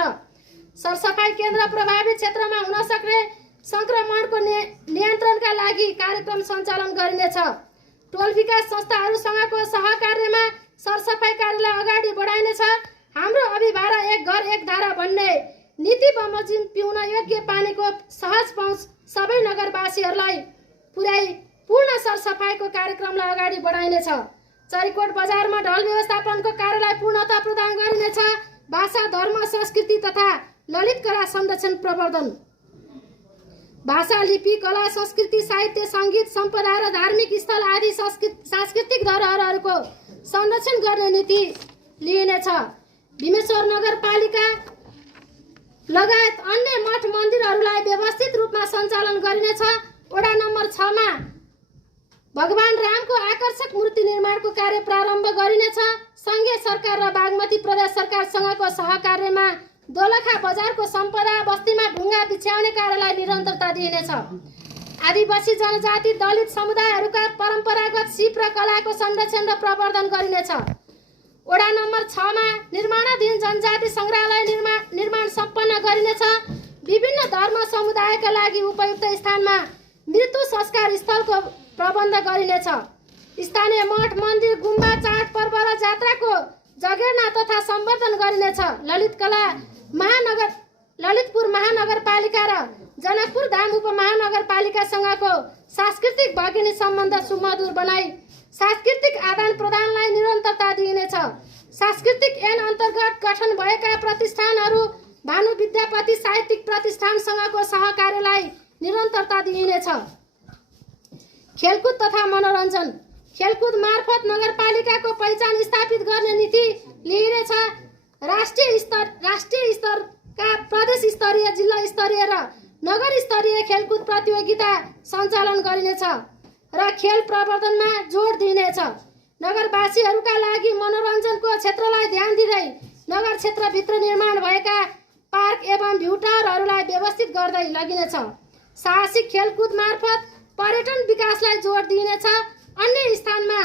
सरसफाई केन्द्र प्रभावित क्षेत्रमा हुन सक्ने संक्रमणको नियन्त्रणका लागि कार्यक्रम सञ्चालन गरिनेछ। टोल विकास संस्थाहरूसँगको सहकार्यमा सरसफाई कार्यलाई अगाडि बढाइनेछ। हाम्रो अभिभारा एक घर एक धारा भन्ने नीति बमोजिम पिउन योग्य पानीको सहज पहुँच सबै नगरवासीहरूलाई पुर्याई पूर्ण सरसफाईको कार्यक्रमलाई अगाडि बढाइनेछ। चरीकोट बजारमा ढल व्यवस्थापनको कार्यलाई पूर्णता प्रदान गरिनेछ। भाषा, धर्म, संस्कृति तथा ललित कला संरक्षण प्रवर्धन। भाषा, लिपि, कला, संस्कृति, साहित्य, सङ्गीत, सम्पदा र धार्मिक स्थल आदि सांस्कृतिक धरोहरहरूको संरक्षण गर्ने नीति लिइनेछ। भीमेश्वर नगरपालिका लगायत अन्य मठ मन्दिरहरूलाई व्यवस्थित रूपमा सञ्चालन गरिनेछ। वडा नम्बर 6 मा भगवान रामको आकर्षक मूर्ति निर्माणको कार्य प्रारम्भ गरिनेछ। सङ्घीय सरकार र बागमती प्रदेश सरकारसँगको सहकार्यमा दोलखा बजारको सम्पदा बस्तीमा ढुङ्गा बिछ्याउने कार्यलाई निरन्तरता दिइनेछ। आदिवासी जनजाति दलित समुदायहरूका परम्परागत सिप र कलाको संरक्षण र प्रवर्धन गरिनेछ। वडा नम्बर 6 मा निर्माणाधीन जनजाति सङ्ग्रहालय निर्माण सम्पन्न गरिनेछ। विभिन्न धर्म समुदायका लागि उपयुक्त स्थानमा मृत्यु संस्कार स्थलको प्रबन्ध गरिनेछ। स्थानीय मठ मन्दिर, गुम्बा, चाडपर्व र जात्राको जगेर्ना तथा सम्वर्धन गरिनेछ। ललितपुर महानगरपालिका र जनकपुर धाम उपमहानगरपालिकासँगको सांस्कृतिक भगिनी सम्बन्ध सुमधुर बनाई सांस्कृतिक आदान प्रदानलाई निरन्तरता दिइनेछ। सांस्कृतिक ऐन अन्तर्गत गठन भएका प्रतिष्ठानहरू भानु विद्यापति साहित्यिक प्रतिष्ठानसँगको सहकार्यलाई निरन्तरता दिइनेछ। खेलकुद तथा मनोरञ्जन। खेलकुद मार्फत नगरपालिकाको पहिचान स्थापित गर्ने नीति लिइनेछ। राष्ट्रिय स्तरका प्रदेश स्तरीय, जिल्ला स्तरीय र नगर स्तरीय खेलकुद प्रतियोगिता सञ्चालन गरिनेछ र खेल प्रवर्धनमा जोड दिइनेछ। नगरवासीहरूका लागि मनोरञ्जनको क्षेत्रलाई ध्यान दिँदै नगर क्षेत्रभित्र निर्माण भएका पार्क एवं भ्यू टावरहरूलाई व्यवस्थित गर्दै लगिनेछ। साहसिक खेलकुद मार्फत पर्यटन विकासलाई जोड दिइनेछ। अन्य स्थानमा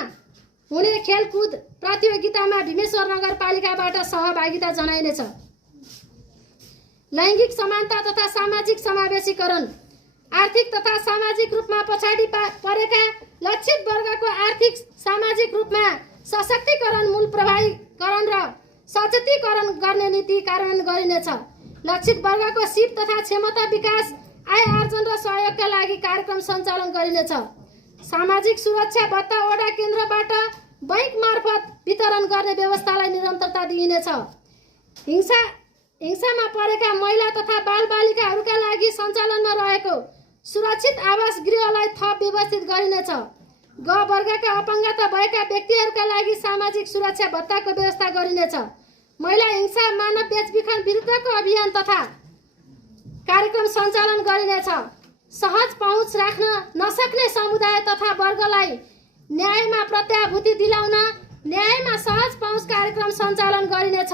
हुने खेलकुद प्रतियोगितामा भीमेश्वर नगरपालिकाबाट सहभागिता जनाइनेछ। लैङ्गिक समानता तथा सामाजिक समावेशीकरण। आर्थिक तथा सामाजिक रूपमा पछाडि परेका लक्षित वर्गको आर्थिक सामाजिक रूपमा सशक्तिकरण, मूल प्रभावीकरण र सचेतीकरण गर्ने नीति कार्यान्वयन गरिनेछ। लक्षित वर्गको सिप तथा क्षमता विकास, आय आर्जन र सहयोगका लागि कार्यक्रम सञ्चालन गरिनेछ। सामाजिक सुरक्षा भत्ता वडा केन्द्रबाट बैंक मार्फत वितरण गर्ने व्यवस्थालाई निरन्तरता दिइनेछ। हिंसामा परेका महिला तथा बालबालिकाहरूका लागि सञ्चालनमा रहेको सुरक्षित आवास गृहलाई थप व्यवस्थित गरिनेछ। ग वर्गका अपाङ्गता भएका व्यक्तिहरूका लागि सामाजिक सुरक्षा भत्ताको व्यवस्था गरिनेछ। महिला हिंसा, मानव बेचबिखन विरुद्धको अभियान तथा कार्यक्रम सञ्चालन गरिनेछ। सहज पहुँच राख्न नसक्ने समुदाय तथा वर्गलाई न्यायमा प्रत्याभूति दिलाउन न्यायमा सहज पहुँच कार्यक्रम सञ्चालन गरिनेछ।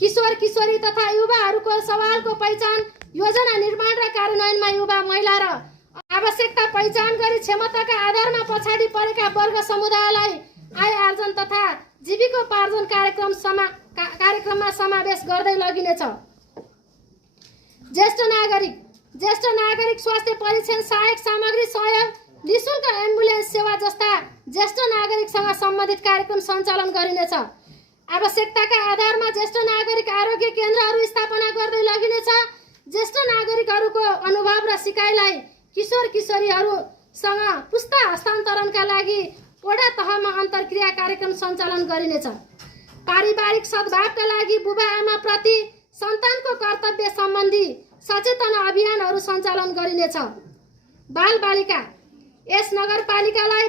किशोर किशोरी तथा युवाहरूको सवालको पहिचान, योजना निर्माण र कार्यान्वयनमा युवा, महिला र आवश्यकता पहिचान गरी क्षमताका आधारमा पछाडि परेका वर्ग समुदायलाई आय आर्जन तथा जीविकोपार्जन कार्यक्रममा समावेश गर्दै लगिनेछ। ज्येष्ठ नागरिक स्वास्थ्य परीक्षण, सहायक सामग्री सहयोग, निःशुल्क एम्बुलेन्स सेवा जस्ता ज्येष्ठ नागरिकसँग सम्बन्धित कार्यक्रम सञ्चालन गरिनेछ। आवश्यकताका आधारमा ज्येष्ठ नागरिक आरोग्य केन्द्रहरू स्थापना गर्दै लगिनेछ। ज्येष्ठ नागरिकहरूको अनुभव र सिकाइलाई किशोर किशोरीहरूसँग पुस्ता हस्तान्तरणका लागि वडा तहमा अन्तर्क्रिया कार्यक्रम सञ्चालन गरिनेछ। पारिवारिक सद्भावका लागि बुबा आमा प्रति सन्तानको कर्तव्य सम्बन्धी सचेतना अभियानहरू सञ्चालन गरिनेछ। बालबालिका। यस नगरपालिकालाई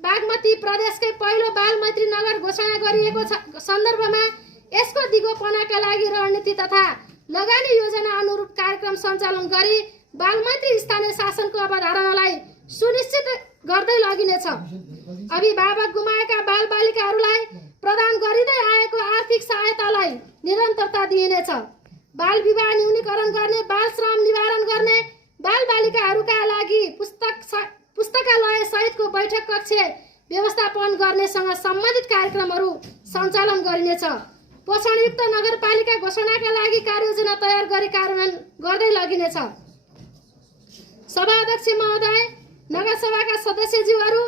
बागमती प्रदेशकै पहिलो बाल मैत्री नगर घोषणा गरिएको सन्दर्भमा यसको दिगोपनाका लागि रणनीति तथा लगानी योजना अनुरूप कार्यक्रम सञ्चालन गरी बालमैत्री स्थानीय शासनको अवधारणालाई सुनिश्चित गर्दै लगिनेछ। अभिभावक गुमाएका बालबालिकाहरूलाई प्रदान गरिँदै आएको आर्थिक सहायतालाई निरन्तरता दिइनेछ। बाल विवाह न्यूनीकरण गर्ने, बाल श्रम निवारण गर्ने, बालबालिकाहरूका लागि पुस्तकालय सहितको बैठक कक्ष व्यवस्थापन गर्नेसँग सम्बन्धित कार्यक्रमहरू सञ्चालन गरिनेछ। पोषणयुक्त नगरपालिका घोषणाका लागि कार्ययोजना तयार गरी कार्यान्वयन गर्दै लगिनेछ। सभाध्यक्ष महोदय, नगरसभाका सदस्यज्यूहरू,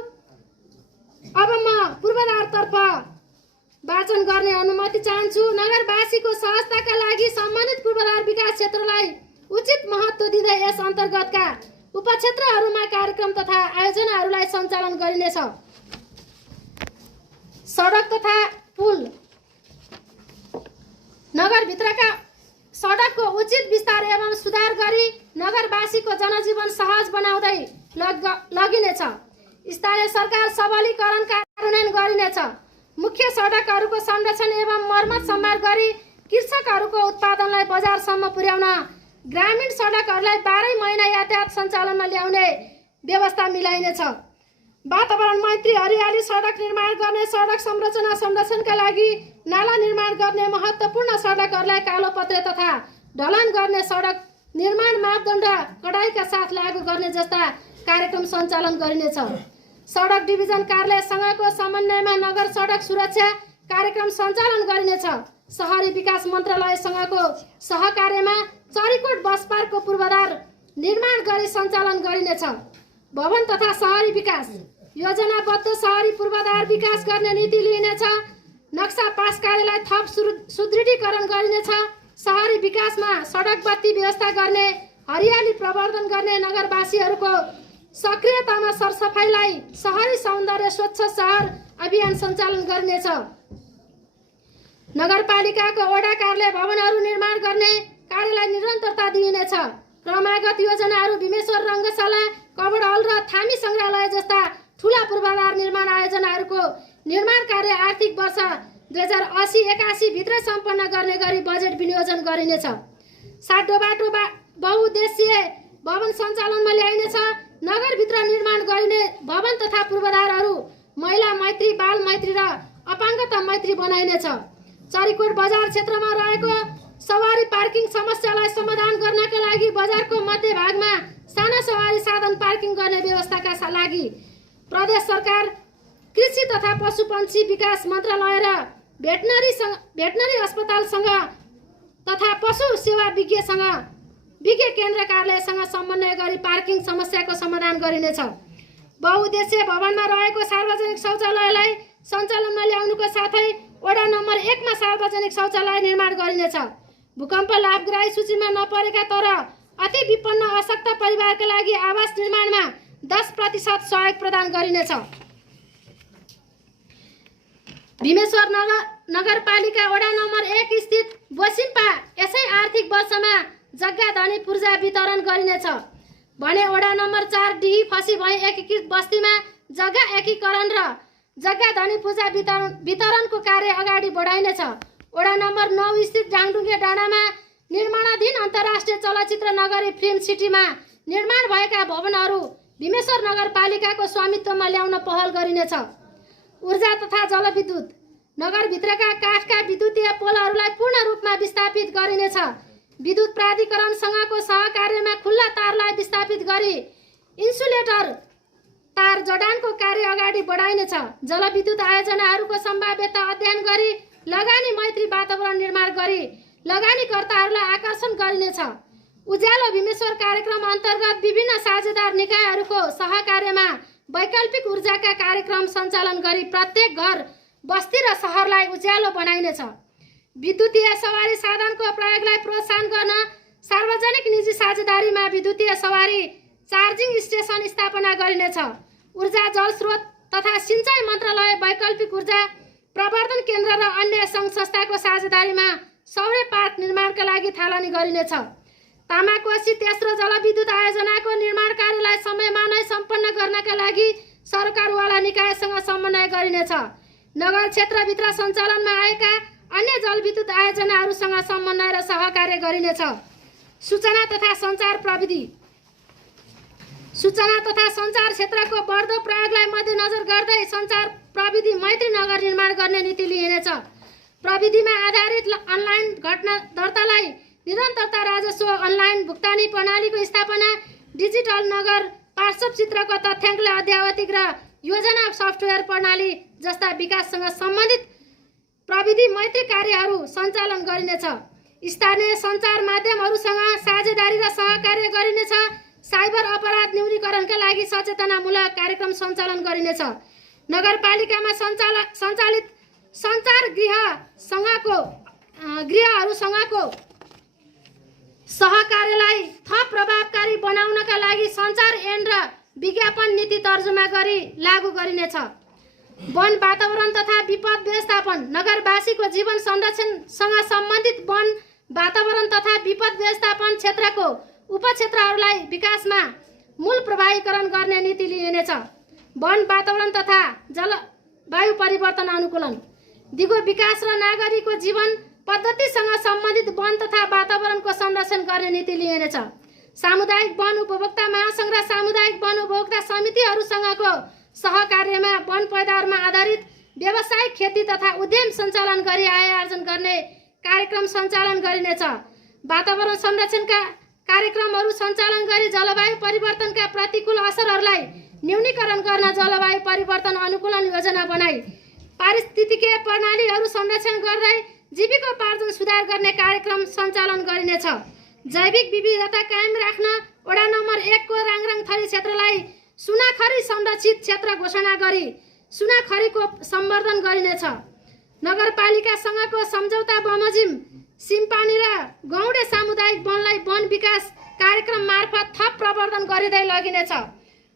अब म पूर्वाधारतर्फ वाचन गर्ने अनुमति चाहन्छु। नगरवासीको सहजताका लागि सम्बन्धित पूर्वाधार विकास क्षेत्रलाई उचित महत्त्व दिँदै यस अन्तर्गतका उपक्षेत्रहरूमा कार्यक्रम तथा आयोजनाहरूलाई सञ्चालन गरिनेछ। सडक तथा पुल। नगरभित्रका सडकको उचित विस्तार एवं सुधार गरी नगरवासीको जनजीवन सहज बनाउँदै लगिनेछ। स्थानीय सरकार सबलीकरण कार्यान्वयन गरिनेछ। मुख्य सडकहरूको संरक्षण एवं मर्मत सम्भार गरी कृषकहरूको उत्पादनलाई बजारसम्म पुर्याउन ग्रामीण सडकहरूलाई 12 महिना यातायात सञ्चालनमा ल्याउने व्यवस्था मिलाइनेछ। वातावरण मैत्री हरियाली सडक निर्माण गर्ने, सडक संरचना संरक्षणका लागि नाला निर्माण गर्ने, महत्त्वपूर्ण सडकहरूलाई कालोपत्रे तथा ढलान गर्ने, सडक निर्माण मापदण्ड कडाइका साथ लागू गर्ने जस्ता कार्यक्रम सञ्चालन गरिनेछ। सडक डिभिजन कार्यालयसँगको समन्वयमा नगर सडक सुरक्षा कार्यक्रम सञ्चालन गरिनेछ। शहरी विकास मन्त्रालयसँगको सहकार्यमा चरीकोट बस पार्कको पूर्वाधार निर्माण गरी सञ्चालन गरिनेछ। भवन तथा शहरी विकास। योजनाबद्ध शहरी पूर्वाधार विकास गर्ने नीति लिइनेछ। नक्सा पास कार्यलाई थप सुदृढीकरण गरिनेछ। शहरी विकासमा सडक बत्ती व्यवस्था गर्ने, हरियाली प्रवर्धन गर्ने, नगरवासीहरूको सक्रियतामा सरसफाइलाई शहरी सौन्दर्य स्वच्छ शहर अभियान सञ्चालन गरिनेछ। नगरपालिकाको वडा कार्यालय भवनहरू निर्माण गर्ने कार्यलाई निरन्तरता दिइनेछ। क्रमागत योजनाहरू भीमेश्वर रङ्गशाला, कबड हल र थामी सङ्ग्रहालय जस्ता ठुला पूर्वाधार निर्माण आयोजनाहरूको निर्माण कार्य आर्थिक वर्ष 2080-81 भित्र सम्पन्न गर्ने गरी बजेट विनियोजन गरिनेछ। साटोबाटो बहुउद्देश्यीय भवन सञ्चालनमा ल्याइनेछ। नगरभित्र निर्माण गरिने भवन तथा पूर्वाधारहरू महिला मैत्री, बाल मैत्री र अपाङ्गता मैत्री बनाइनेछ। चरीकोट बजार क्षेत्रमा रहेको सवारी पार्किङ समस्यालाई समाधान गर्नका लागि बजारको मध्य भागमा साना सवारी साधन पार्किङ गर्ने व्यवस्थाका लागि प्रदेश सरकार, कृषि तथा पशुपन्छी विकास मन्त्रालय र भेटनरी अस्पतालसँग तथा पशु सेवा विज्ञ केन्द्र कार्यालयसँग समन्वय गरी पार्किङ समस्याको समाधान गरिनेछ। बहुउद्देश्य भवनमा रहेको सार्वजनिक शौचालयलाई सञ्चालनमा ल्याउनुको साथै वडा नम्बर 1 मा सार्वजनिक शौचालय निर्माण गरिनेछ। भूकम्प लाभग्राही सूचीमा नपरेका तर अति विपन्न अशक्त परिवारका लागि आवास निर्माणमा 10% सहयोग प्रदान गरिनेछ। भीमेश्वर नगरपालिका वडा नम्बर 1 स्थित बोसिम्पा यसै आर्थिक वर्षमा जग्गा धनी पूर्जा वितरण गरिनेछ भने वडा नम्बर 4 डिही फसी भई एकीकृत बस्तीमा जग्गा एकीकरण र जग्गा धनी पूर्जा वितरणको कार्य अगाडि बढाइनेछ। वडा नम्बर 9 स्थित डाङडुङ्गे डाँडामा निर्माणाधीन अन्तर्राष्ट्रिय चलचित्र नगरी फिल्म सिटीमा निर्माण भएका भवनहरू भीमेश्वर नगरपालिकाको स्वामित्वमा ल्याउन पहल गरिनेछ। ऊर्जा तथा जलविद्युत नगरभित्रका काठका विद्युतीय पोलहरूलाई पूर्ण रूपमा विस्थापित गरिनेछ। विद्युत प्राधिकरणसँगको सहकार्यमा खुल्ला तारलाई विस्थापित गरी इन्सुलेटर तार जडानको कार्य अगाडि बढाइनेछ। जलविद्युत आयोजनाहरूको सम्भाव्यता अध्ययन गरी लगानी मैत्री वातावरण निर्माण गरी लगानीकर्ताहरूलाई आकर्षण गरिनेछ। उज्यालो भीमेश्वर कार्यक्रम अन्तर्गत विभिन्न साझेदार निकायहरूको सहकार्यमा वैकल्पिक ऊर्जाका कार्यक्रम सञ्चालन गरी प्रत्येक घर, बस्ती र सहरलाई उज्यालो बनाइनेछ। विद्युतीय सवारी साधनको प्रयोगलाई प्रोत्साहन गर्न सार्वजनिक निजी साझेदारीमा विद्युतीय सवारी चार्जिङ स्टेसन स्थापना गरिनेछ। ऊर्जा जलस्रोत तथा सिंचाई मन्त्रालय वैकल्पिक ऊर्जा प्रवर्धन केन्द्र र अन्य सङ्घ संस्थाको साझेदारीमा सौर्य पार्क निर्माणका लागि थालनी गरिनेछ। तामाकोशी तेस्रो जलविद्युत आयोजनाको निर्माण कार्यलाई समयमा नै सम्पन्न गर्नका लागि सरकारवाला निकायसँग समन्वय गरिनेछ। नगर क्षेत्रभित्र सञ्चालनमा आएका अन्य जलविद्युत आयोजनाहरूसँग समन्वय र सहकार्य गरिनेछ। सूचना तथा सञ्चार क्षेत्रको बढ्दो प्रयोगलाई मध्यनजर गर्दै सञ्चार प्रविधि मैत्री नगर निर्माण गर्ने नीति लिइनेछ। प्रविधिमा आधारित अनलाइन घटना दर्तालाई निरन्तरता, राजस्व अनलाइन भुक्तानी प्रणालीको स्थापना, डिजिटल नगर पार्श्व चित्रको तथ्याङ्कलाई अद्यावधिक र योजना सफ्टवेयर प्रणाली जस्ता विकाससँग सम्बन्धित प्रविधि मैत्री कार्यहरू सञ्चालन गरिनेछ। स्थानीय सञ्चार माध्यमहरूसँग साझेदारी र सहकार्य गरिनेछ। साइबर अपराध न्यूनीकरणका लागि सचेतनामूलक कार्यक्रम सञ्चालन गरिनेछ। नगरपालिकामा सञ्चालित सञ्चार गृहहरूसँगको सहकार्यलाई थप प्रभावकारी बनाउनका लागि सञ्चार ऐन र विज्ञापन नीति तर्जुमा गरी लागू गरिनेछ। वन वातावरण तथा विपद व्यवस्थापन नगरवासीको जीवन संरक्षणसँग सम्बन्धित वन वातावरण तथा विपद व्यवस्थापन क्षेत्रको उपक्षेत्रहरूलाई विकासमा मूल प्रभावीकरण गर्ने नीति लिइनेछ। वन वातावरण तथा जलवायु परिवर्तन अनुकूलन, दिगो विकास र नागरिकको जीवन पद्धतिसँग सम्बन्धित वन तथा वातावरणको संरक्षण गर्ने नीति लिइनेछ। सामुदायिक वन उपभोक्ता महासङ्घ र सामुदायिक वन उपभोक्ता समितिहरूसँगको सहकार्यमा वन पैदावारमा आधारित व्यावसायिक खेती तथा उद्यम सञ्चालन गरी आय आर्जन गर्ने कार्यक्रम सञ्चालन गरिनेछ। वातावरण संरक्षणका कार्यक्रमहरू सञ्चालन गरी जलवायु परिवर्तनका प्रतिकूल असरहरूलाई न्यूनीकरण गर्न जलवायु परिवर्तन अनुकूलन योजना बनाई पारिस्थितिकीय प्रणालीहरू संरक्षण गर्दै जीविकोपार्जन सुधार गर्ने कार्यक्रम सञ्चालन गरिनेछ। जैविक विविधता कायम राख्न वडा नम्बर 1 को राङराङथली क्षेत्रलाई सुनाखरी संरक्षित क्षेत्र घोषणा गरी सुनाखरीको सम्वर्धन गरिनेछ। नगरपालिकासँगको सम्झौता बमोजिम सिम्पानी र गौडे सामुदायिक वनलाई वन विकास कार्यक्रम मार्फत थप प्रवर्धन गरिँदै लगिनेछ।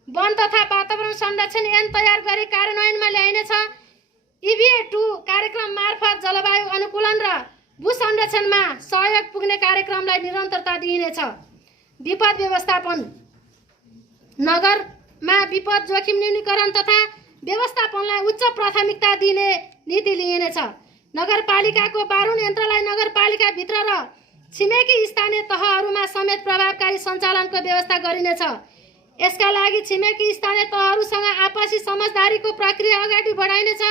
वन तथा वातावरण संरक्षण ऐन तयार गरी कार्यान्वयनमा ल्याइनेछ। EVA2 कार्यक्रम मार्फत जलवायु अनुकूलन र भू संरक्षणमा सहयोग पुग्ने कार्यक्रमलाई निरन्तरता दिइनेछ। विपद व्यवस्थापन नगरमा विपद जोखिम न्यूनीकरण तथा व्यवस्थापनलाई उच्च प्राथमिकता दिने नीति लिइनेछ। नगरपालिकाको बारुण यन्त्रलाई नगरपालिकाभित्र र छिमेकी स्थानीय तहहरूमा समेत प्रभावकारी सञ्चालनको व्यवस्था गरिनेछ। यसका लागि छिमेकी स्थानीय तहहरूसँग आपसी समझदारीको प्रक्रिया अगाडि बढाइनेछ।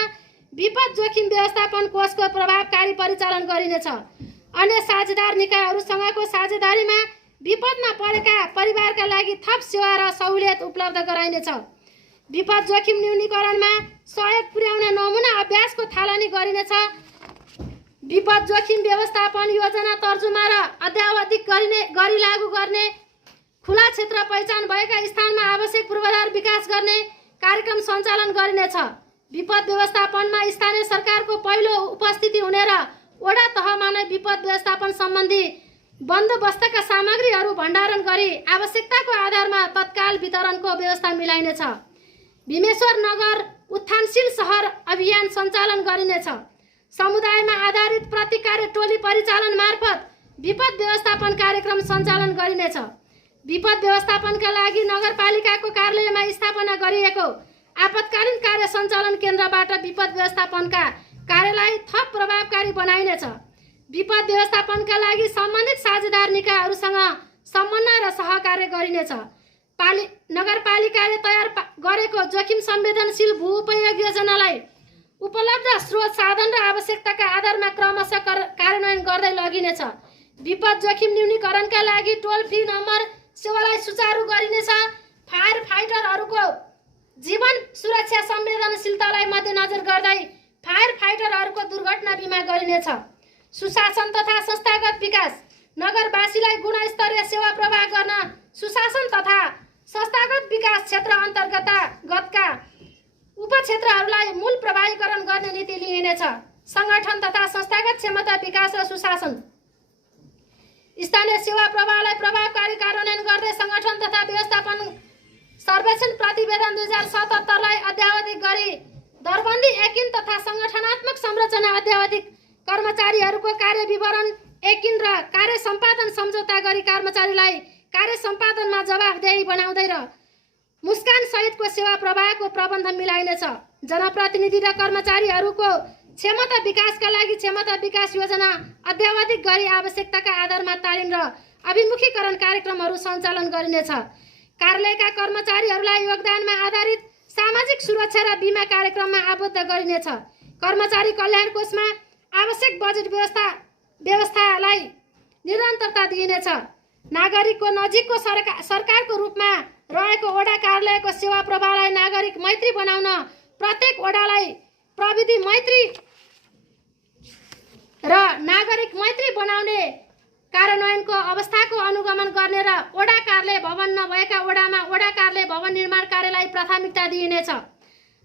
विपद जोखिम व्यवस्थापन कोषको प्रभावकारी परिचालन गरिनेछ। अन्य साझेदार निकायहरूसँगको साझेदारीमा विपदमा परेका परिवारका लागि थप सेवा र सहुलियत उपलब्ध गराइनेछ। विपद जोखिम न्यूनीकरणमा सहयोग पुर्याउने नमुना अभ्यासको थालनी गरिनेछ। विपद जोखिम व्यवस्थापन योजना तर्जुमा र अद्यावधिक गरी लागू गर्ने, खुला क्षेत्र पहिचान भएका स्थानमा आवश्यक पूर्वाधार विकास गर्ने कार्यक्रम सञ्चालन गरिनेछ। विपद व्यवस्थापनमा स्थानीय सरकारको पहिलो उपस्थिति हुने र वडा तहमा नै विपद व्यवस्थापन सम्बन्धी बन्दोबस्तका सामग्रीहरू भण्डारण गरी आवश्यकताको आधारमा तत्काल वितरणको व्यवस्था मिलाइनेछ। भीमेश्वर नगर उत्थानशील सहर अभियान सञ्चालन गरिनेछ। समुदायमा आधारित प्रतिकार्य टोली परिचालन मार्फत विपद व्यवस्थापन कार्यक्रम सञ्चालन गरिनेछ। विपद व्यवस्थापनका लागि नगरपालिकाको कार्यालयमा स्थापना गरिएको आपतकालीन कार्य सञ्चालन केन्द्रबाट विपद व्यवस्थापनका कार्यलाई थप प्रभावकारी बनाइनेछ। विपद व्यवस्थापनका लागि सम्बन्धित साझेदार निकायहरूसँग समन्वय र सहकार्य गरिनेछ। नगरपालिकाले तयार गरेको जोखिम संवेदनशील भू उपयोग योजनालाई उपलब्ध स्रोत साधन र आवश्यकताका आधारमा क्रमशः कार्यान्वयन गर्दै लगिनेछ। विपद जोखिम न्यूनीकरणका लागि टोल फ्री नम्बर सेवालाई सुचारू गरिनेछ। फायर फाइटरहरूको जीवन सुरक्षा संवेदनशीलतालाई मध्यनजर गर्दै फायर फाइटरहरूको दुर्घटना बिमा गरिनेछ। सुशासन तथा संस्थागत विकास नगरवासीलाई गुणस्तरीय सेवा प्रवाह गर्न सुशासन तथा संस्थागत विकास क्षेत्र अन्तर्गतका उपक्षेत्रहरूलाई मूल प्रभावीकरण गर्ने नीति लिइनेछ। संगठन तथा संस्थागत क्षमता विकास र सुशासन स्थानीय सेवा प्रवाहलाई प्रभावकारी कार्यान्वयन गर्दै संगठन तथा व्यवस्थापन सर्वेक्षण प्रतिवेदन 2077 लाई अद्यावधिक गरी दरबन्दी एकिन तथा संगठनात्मक संरचना अद्यावधिक कर्मचारीहरूको कार्य विवरण एकिन र कार्य सम्पादन सम्झौता गरी कर्मचारीलाई कार्य सम्पादनमा जवाफदेही बनाउँदै र मुस्कान सहितको सेवा प्रवाहको प्रबन्ध मिलाइनेछ। जनप्रतिनिधि र कर्मचारीहरूको क्षमता विकासका लागि क्षमता विकास योजना अद्यावधिक गरी आवश्यकताका आधारमा तालिम र अभिमुखीकरण कार्यक्रमहरू सञ्चालन गरिनेछ। कार्यालयका कर्मचारीहरूलाई योगदानमा आधारित सामाजिक सुरक्षा र बीमा कार्यक्रममा आबद्ध गरिनेछ। कर्मचारी कल्याण कोषमा आवश्यक बजेट व्यवस्थालाई निरन्तरता दिइनेछ। नागरिकको नजिकको सरकारको रूपमा रहेको वडा कार्यालयको सेवा प्रवाहलाई नागरिक मैत्री बनाउन प्रत्येक वडालाई प्रविधि मैत्री र नागरिक मैत्री बनाउने कार्यान्वयनको अवस्थाको अनुगमन गर्ने र वडा कार्यालय भवन नभएका वडामा वडा कार्यालय भवन निर्माण कार्यलाई प्राथमिकता दिइनेछ।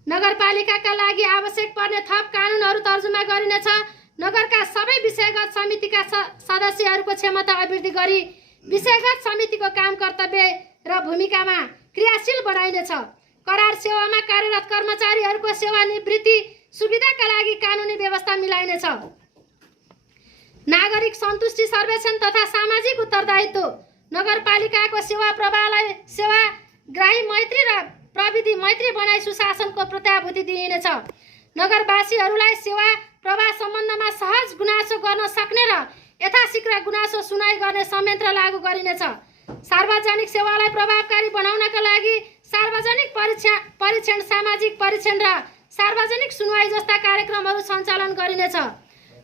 नगरपालिकाका लागि आवश्यक पर्ने थप कानुनहरू तर्जुमा गरिनेछ। नगरका सबै विषयगत समितिका सदस्यहरूको क्षमता अभिवृद्धि गरी विषयगत समितिको काम कर्तव्य र भूमिकामा क्रियाशील बनाइनेछ। करार सेवामा कार्यरत कर्मचारीहरूको सेवानिवृत्ति सुविधाका लागि कानुनी व्यवस्था मिलाइनेछ। नागरिक सन्तुष्टि सर्वेक्षण तथा सामाजिक उत्तरदायित्व नगरपालिकाको सेवा प्रवाहलाई सेवाग्राही मैत्री र प्रविधि मैत्री बनाई सुशासनको प्रत्याभूति दिइनेछ। नगरवासीहरूलाई सेवा प्रवाह सम्बन्धमा सहज गुनासो गर्न सक्ने र यथाशीघ्र गुनासो सुनाइ गर्ने संयन्त्र लागू गरिनेछ। सार्वजनिक सेवालाई प्रभावकारी बनाउनका लागि सार्वजनिक परीक्षण सामाजिक परीक्षण र सार्वजनिक सुनवाई जस्ता कार्यक्रमहरू सञ्चालन गरिनेछ।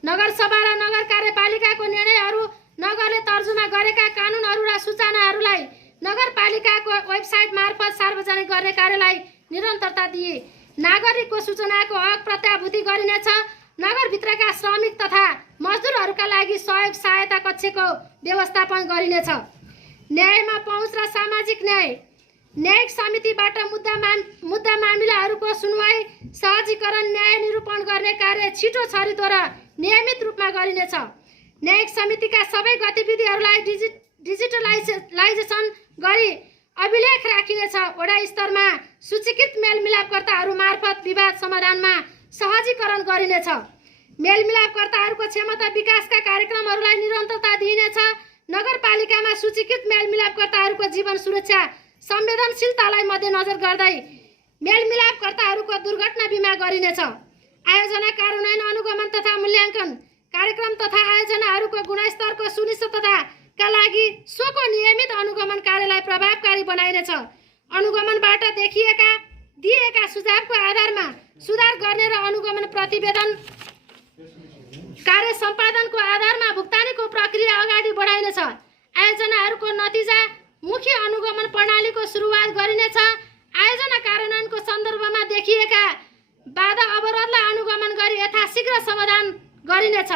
नगरसभा र नगर कार्यपालिकाको निर्णयहरू नगरले तर्जुमा गरेका कानुनहरू र सूचनाहरूलाई नगरपालिकाको वेबसाइट मार्फत सार्वजनिक गर्ने कार्यलाई निरन्तरता दिए नागरिकको सूचनाको हक प्रत्याभूति गरिनेछ। नगरभित्रका श्रमिक तथा मजदुरहरूका लागि सहयोग सहायता कक्षको व्यवस्थापन गरिनेछ। न्यायमा पहुँच र सामाजिक न्यायिक समितिबाट मुद्दा मामिलाहरूको सुनवाई सहजीकरण न्याय निरूपण गर्ने कार्य छिटो छरितो र नियमित रूपमा गरिनेछ। न्यायिक समितिका सबै गतिविधिहरूलाई डिजिटलाइजेसन गरी अभिलेख राखिनेछ। वडा स्तरमा सूचीकृत मेलमिलापकर्ताहरू मार्फत विवाद समाधानमा सहजीकरण गरिनेछ। मेलमिलापकर्ताहरूको क्षमता विकासका कार्यक्रमहरूलाई निरन्तरता दिइनेछ। नगरपालिकामा सूचीकृत मेलमिलापकर्ताहरूको जीवन सुरक्षा संवेदनशीलतालाई मध्यनजर गर्दै मेलमिलापकर्ताहरूको दुर्घटना बिमा गरिनेछ। आयोजना, कार्यान्वयन, अनुगमन तथा मूल्याङ्कन कार्यक्रम तथा आयोजनाहरूको गुणस्तरको सुनिश्चितताका लागि सोको नियमित अनुगमन कार्यलाई प्रभावकारी बनाइनेछ। अनुगमनबाट दिएका सुझावको आधारमा सुधार गर्ने र अनुगमन प्रतिवेदन कार्य सम्पादनको आधारमा भुक्तानीको प्रक्रिया अगाडि बढाइनेछ। आयोजनाहरूको नतिजा मुखी अनुगमन प्रणालीको सुरुवात गरिनेछ। आयोजना कार्यान्वयनको सन्दर्भमा देखिएका बाधा अवरोधलाई अनुगमन गरी यथाशीघ्र समाधान गरिनेछ।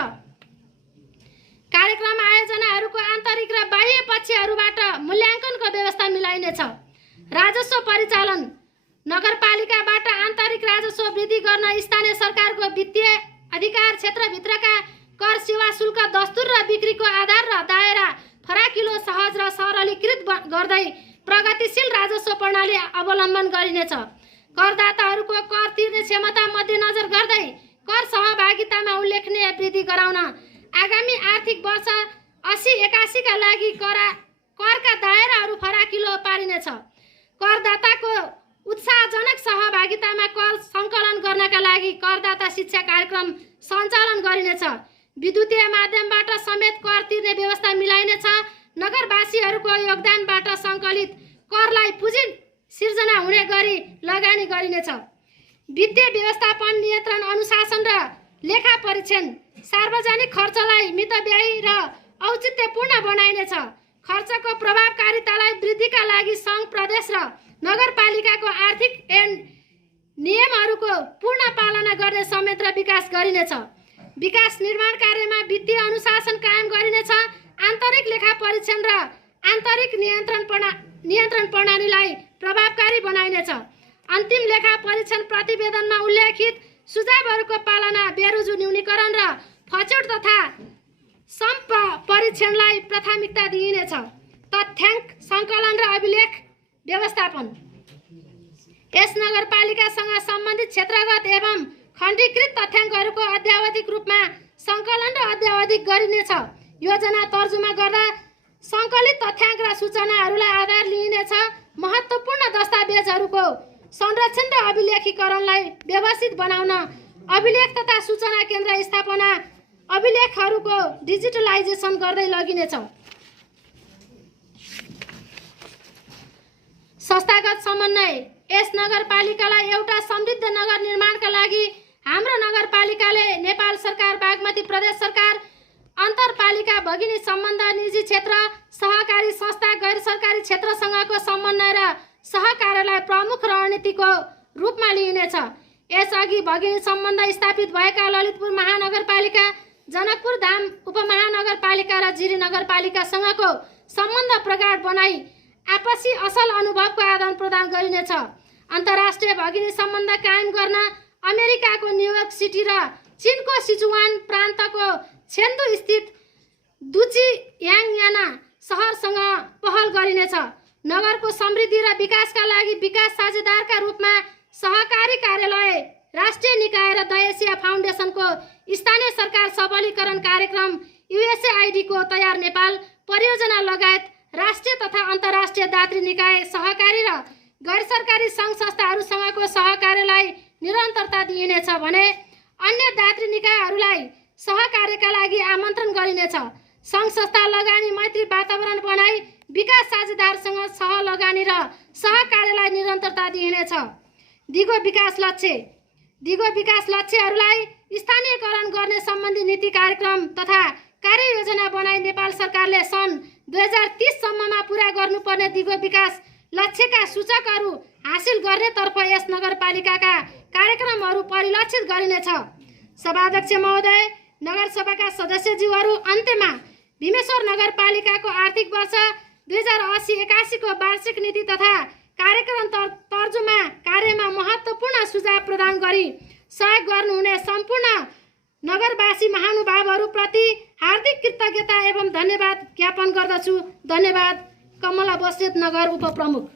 कार्यक्रम आयोजनाहरूको आन्तरिक र बाह्य पक्षहरूबाट मूल्याङ्कनको व्यवस्था मिलाइनेछ। राजस्व परिचालन, नगरपालिकाबाट आन्तरिक राजस्व वृद्धि गर्न स्थानीय सरकारको वित्तीय अधिकार क्षेत्रभित्रका कर, सेवा शुल्क, दस्तुर र बिक्रीको आधार र दायरा फराकिलो, सहज र सरलीकृत गर्दै प्रगतिशील राजस्व प्रणाली अवलम्बन गरिनेछ। करदाताहरूको कर तिर्ने क्षमता मध्यनजर गर्दै कर सहभागितामा उल्लेखनीय वृद्धि गराउन आगामी आर्थिक वर्ष 80-81 का लागि करका दायराहरू फराकिलो पारिनेछ। करदाताको उत्साहजनक सहभागितामा कर सङ्कलन गर्नका लागि करदाता शिक्षा कार्यक्रम सञ्चालन गरिनेछ। विद्युतीय माध्यमबाट समेत कर तिर्ने व्यवस्था मिलाइनेछ। नगरवासीहरूको योगदानबाट सङ्कलित करलाई पुँजी सिर्जना हुने गरी लगानी गरिनेछ। वित्तीय व्यवस्थापन, नियन्त्रण, अनुशासन र लेखा परीक्षण, सार्वजनिक खर्चलाई मितव्ययी र औचित्यपूर्ण बनाइनेछ। खर्चको प्रभावकारितालाई वृद्धिका लागि सङ्घ, प्रदेश र नगरपालिकाको आर्थिक नियमहरूको पूर्ण पालना गर्ने संयन्त्र विकास गरिनेछ। विकास निर्माण कार्यमा वित्तीय अनुशासन कायम गरिनेछ। आन्तरिक लेखा परीक्षण र आन्तरिक नियन्त्रण प्रणालीलाई प्रभावकारी बनाइनेछ। अन्तिम लेखा परीक्षण प्रतिवेदनमा उल्लेखित सुझावहरूको पालना, बेरोजु न्यूनीकरण र फचौड तथा परीक्षणलाई प्राथमिकता दिइनेछ। तथ्याङ्क सङ्कलन र अभिलेख व्यवस्थापन, यस नगरपालिकासँग सम्बन्धित क्षेत्रगत एवं खण्डीकृत तथ्याङ्कहरूको अद्यावधिक रूपमा सङ्कलन र अद्यावधिक गरिनेछ। योजना तर्जुमा गर्दा सङ्कलित तथ्याङ्क र सूचनाहरूलाई आधार लिइनेछ। महत्त्वपूर्ण दस्तावेजहरूको संरक्षण र अभिलेखीकरणलाई व्यवस्थित बनाउन अभिलेख तथा सूचना केन्द्र स्थापना, अभिलेखहरूको डिजिटलाइजेसन गर्दै लगिनेछ। संस्थागत समन्वय, यस नगरपालिकालाई एउटा समृद्ध नगर निर्माणका लागि हाम्रो नगरपालिकाले नेपाल सरकार, बागमती प्रदेश सरकार, अन्तरपालिका भगिनी सम्बन्ध, निजी क्षेत्र, सहकारी संस्था, गैर सरकारी क्षेत्रसँगको समन्वय र सहकार्यलाई प्रमुख रणनीतिको रूपमा लिइनेछ। यसअघि भगिनी सम्बन्ध स्थापित भएका ललितपुर महानगरपालिका, जनकपुर धाम उपमहानगरपालिका र जिरी नगरपालिकासँगको सम्बन्ध प्रगाढ बनाई आपसी असल अनुभवको आदान प्रदान गरिनेछ। अन्तर्राष्ट्रिय भगिनी सम्बन्ध कायम गर्न अमेरिकाको न्युयोर्क सिटी र चीनको सिचुवान प्रान्तको छेन्दु स्थित दुचियाङयाना सहरसँग पहल गरिनेछ। नगरको समृद्धि र विकासका लागि विकास साझेदारका रूपमा सहकारी कार्यालय, राष्ट्रिय निकाय र द एसिया फाउन्डेसनको स्थानीय सरकार सबलीकरण कार्यक्रम, USAIDको तयार नेपाल परियोजना लगायत राष्ट्रिय तथा अन्तर्राष्ट्रिय दात्री निकाय, सहकारी र गैर सरकारी सङ्घ संस्थाहरूसँगको सहकार्यलाई निरन्तरता दिइनेछ भने अन्य दात्री निकायहरूलाई सहकार्यका लागि आमन्त्रण गरिनेछ। सङ्घ संस्था लगानी मैत्री वातावरण बनाई विकास साझेदारसँग सहलगानी र सहकार्यलाई निरन्तरता दिइनेछ। दिगो विकास लक्ष्यहरूलाई स्थानीयकरण गर्ने सम्बन्धी नीति, कार्यक्रम तथा कार्ययोजना बनाई नेपाल सरकारले सन् 2030 सम्ममा पूरा गर्नुपर्ने दिगो विकास लक्ष्यका सूचकहरू हासिल गर्नेतर्फ यस नगरपालिकाका कार्यक्रमहरू परिलक्षित गरिनेछ। सभाध्यक्ष महोदय, नगरसभाका सदस्यज्यूहरू, अन्त्यमा भीमेश्वर नगरपालिकाको आर्थिक वर्ष 2080-81 को वार्षिक नीति तथा कार्यक्रम तर्जुमा कार्यमा महत्त्वपूर्ण सुझाव प्रदान गरी सहयोग गर्नुहुने सम्पूर्ण नगरवासी महानुभावहरूप्रति हार्दिक कृतज्ञता एवं धन्यवाद ज्ञापन गर्दछु। धन्यवाद। कमला बस्नेत, नगर उपप्रमुख।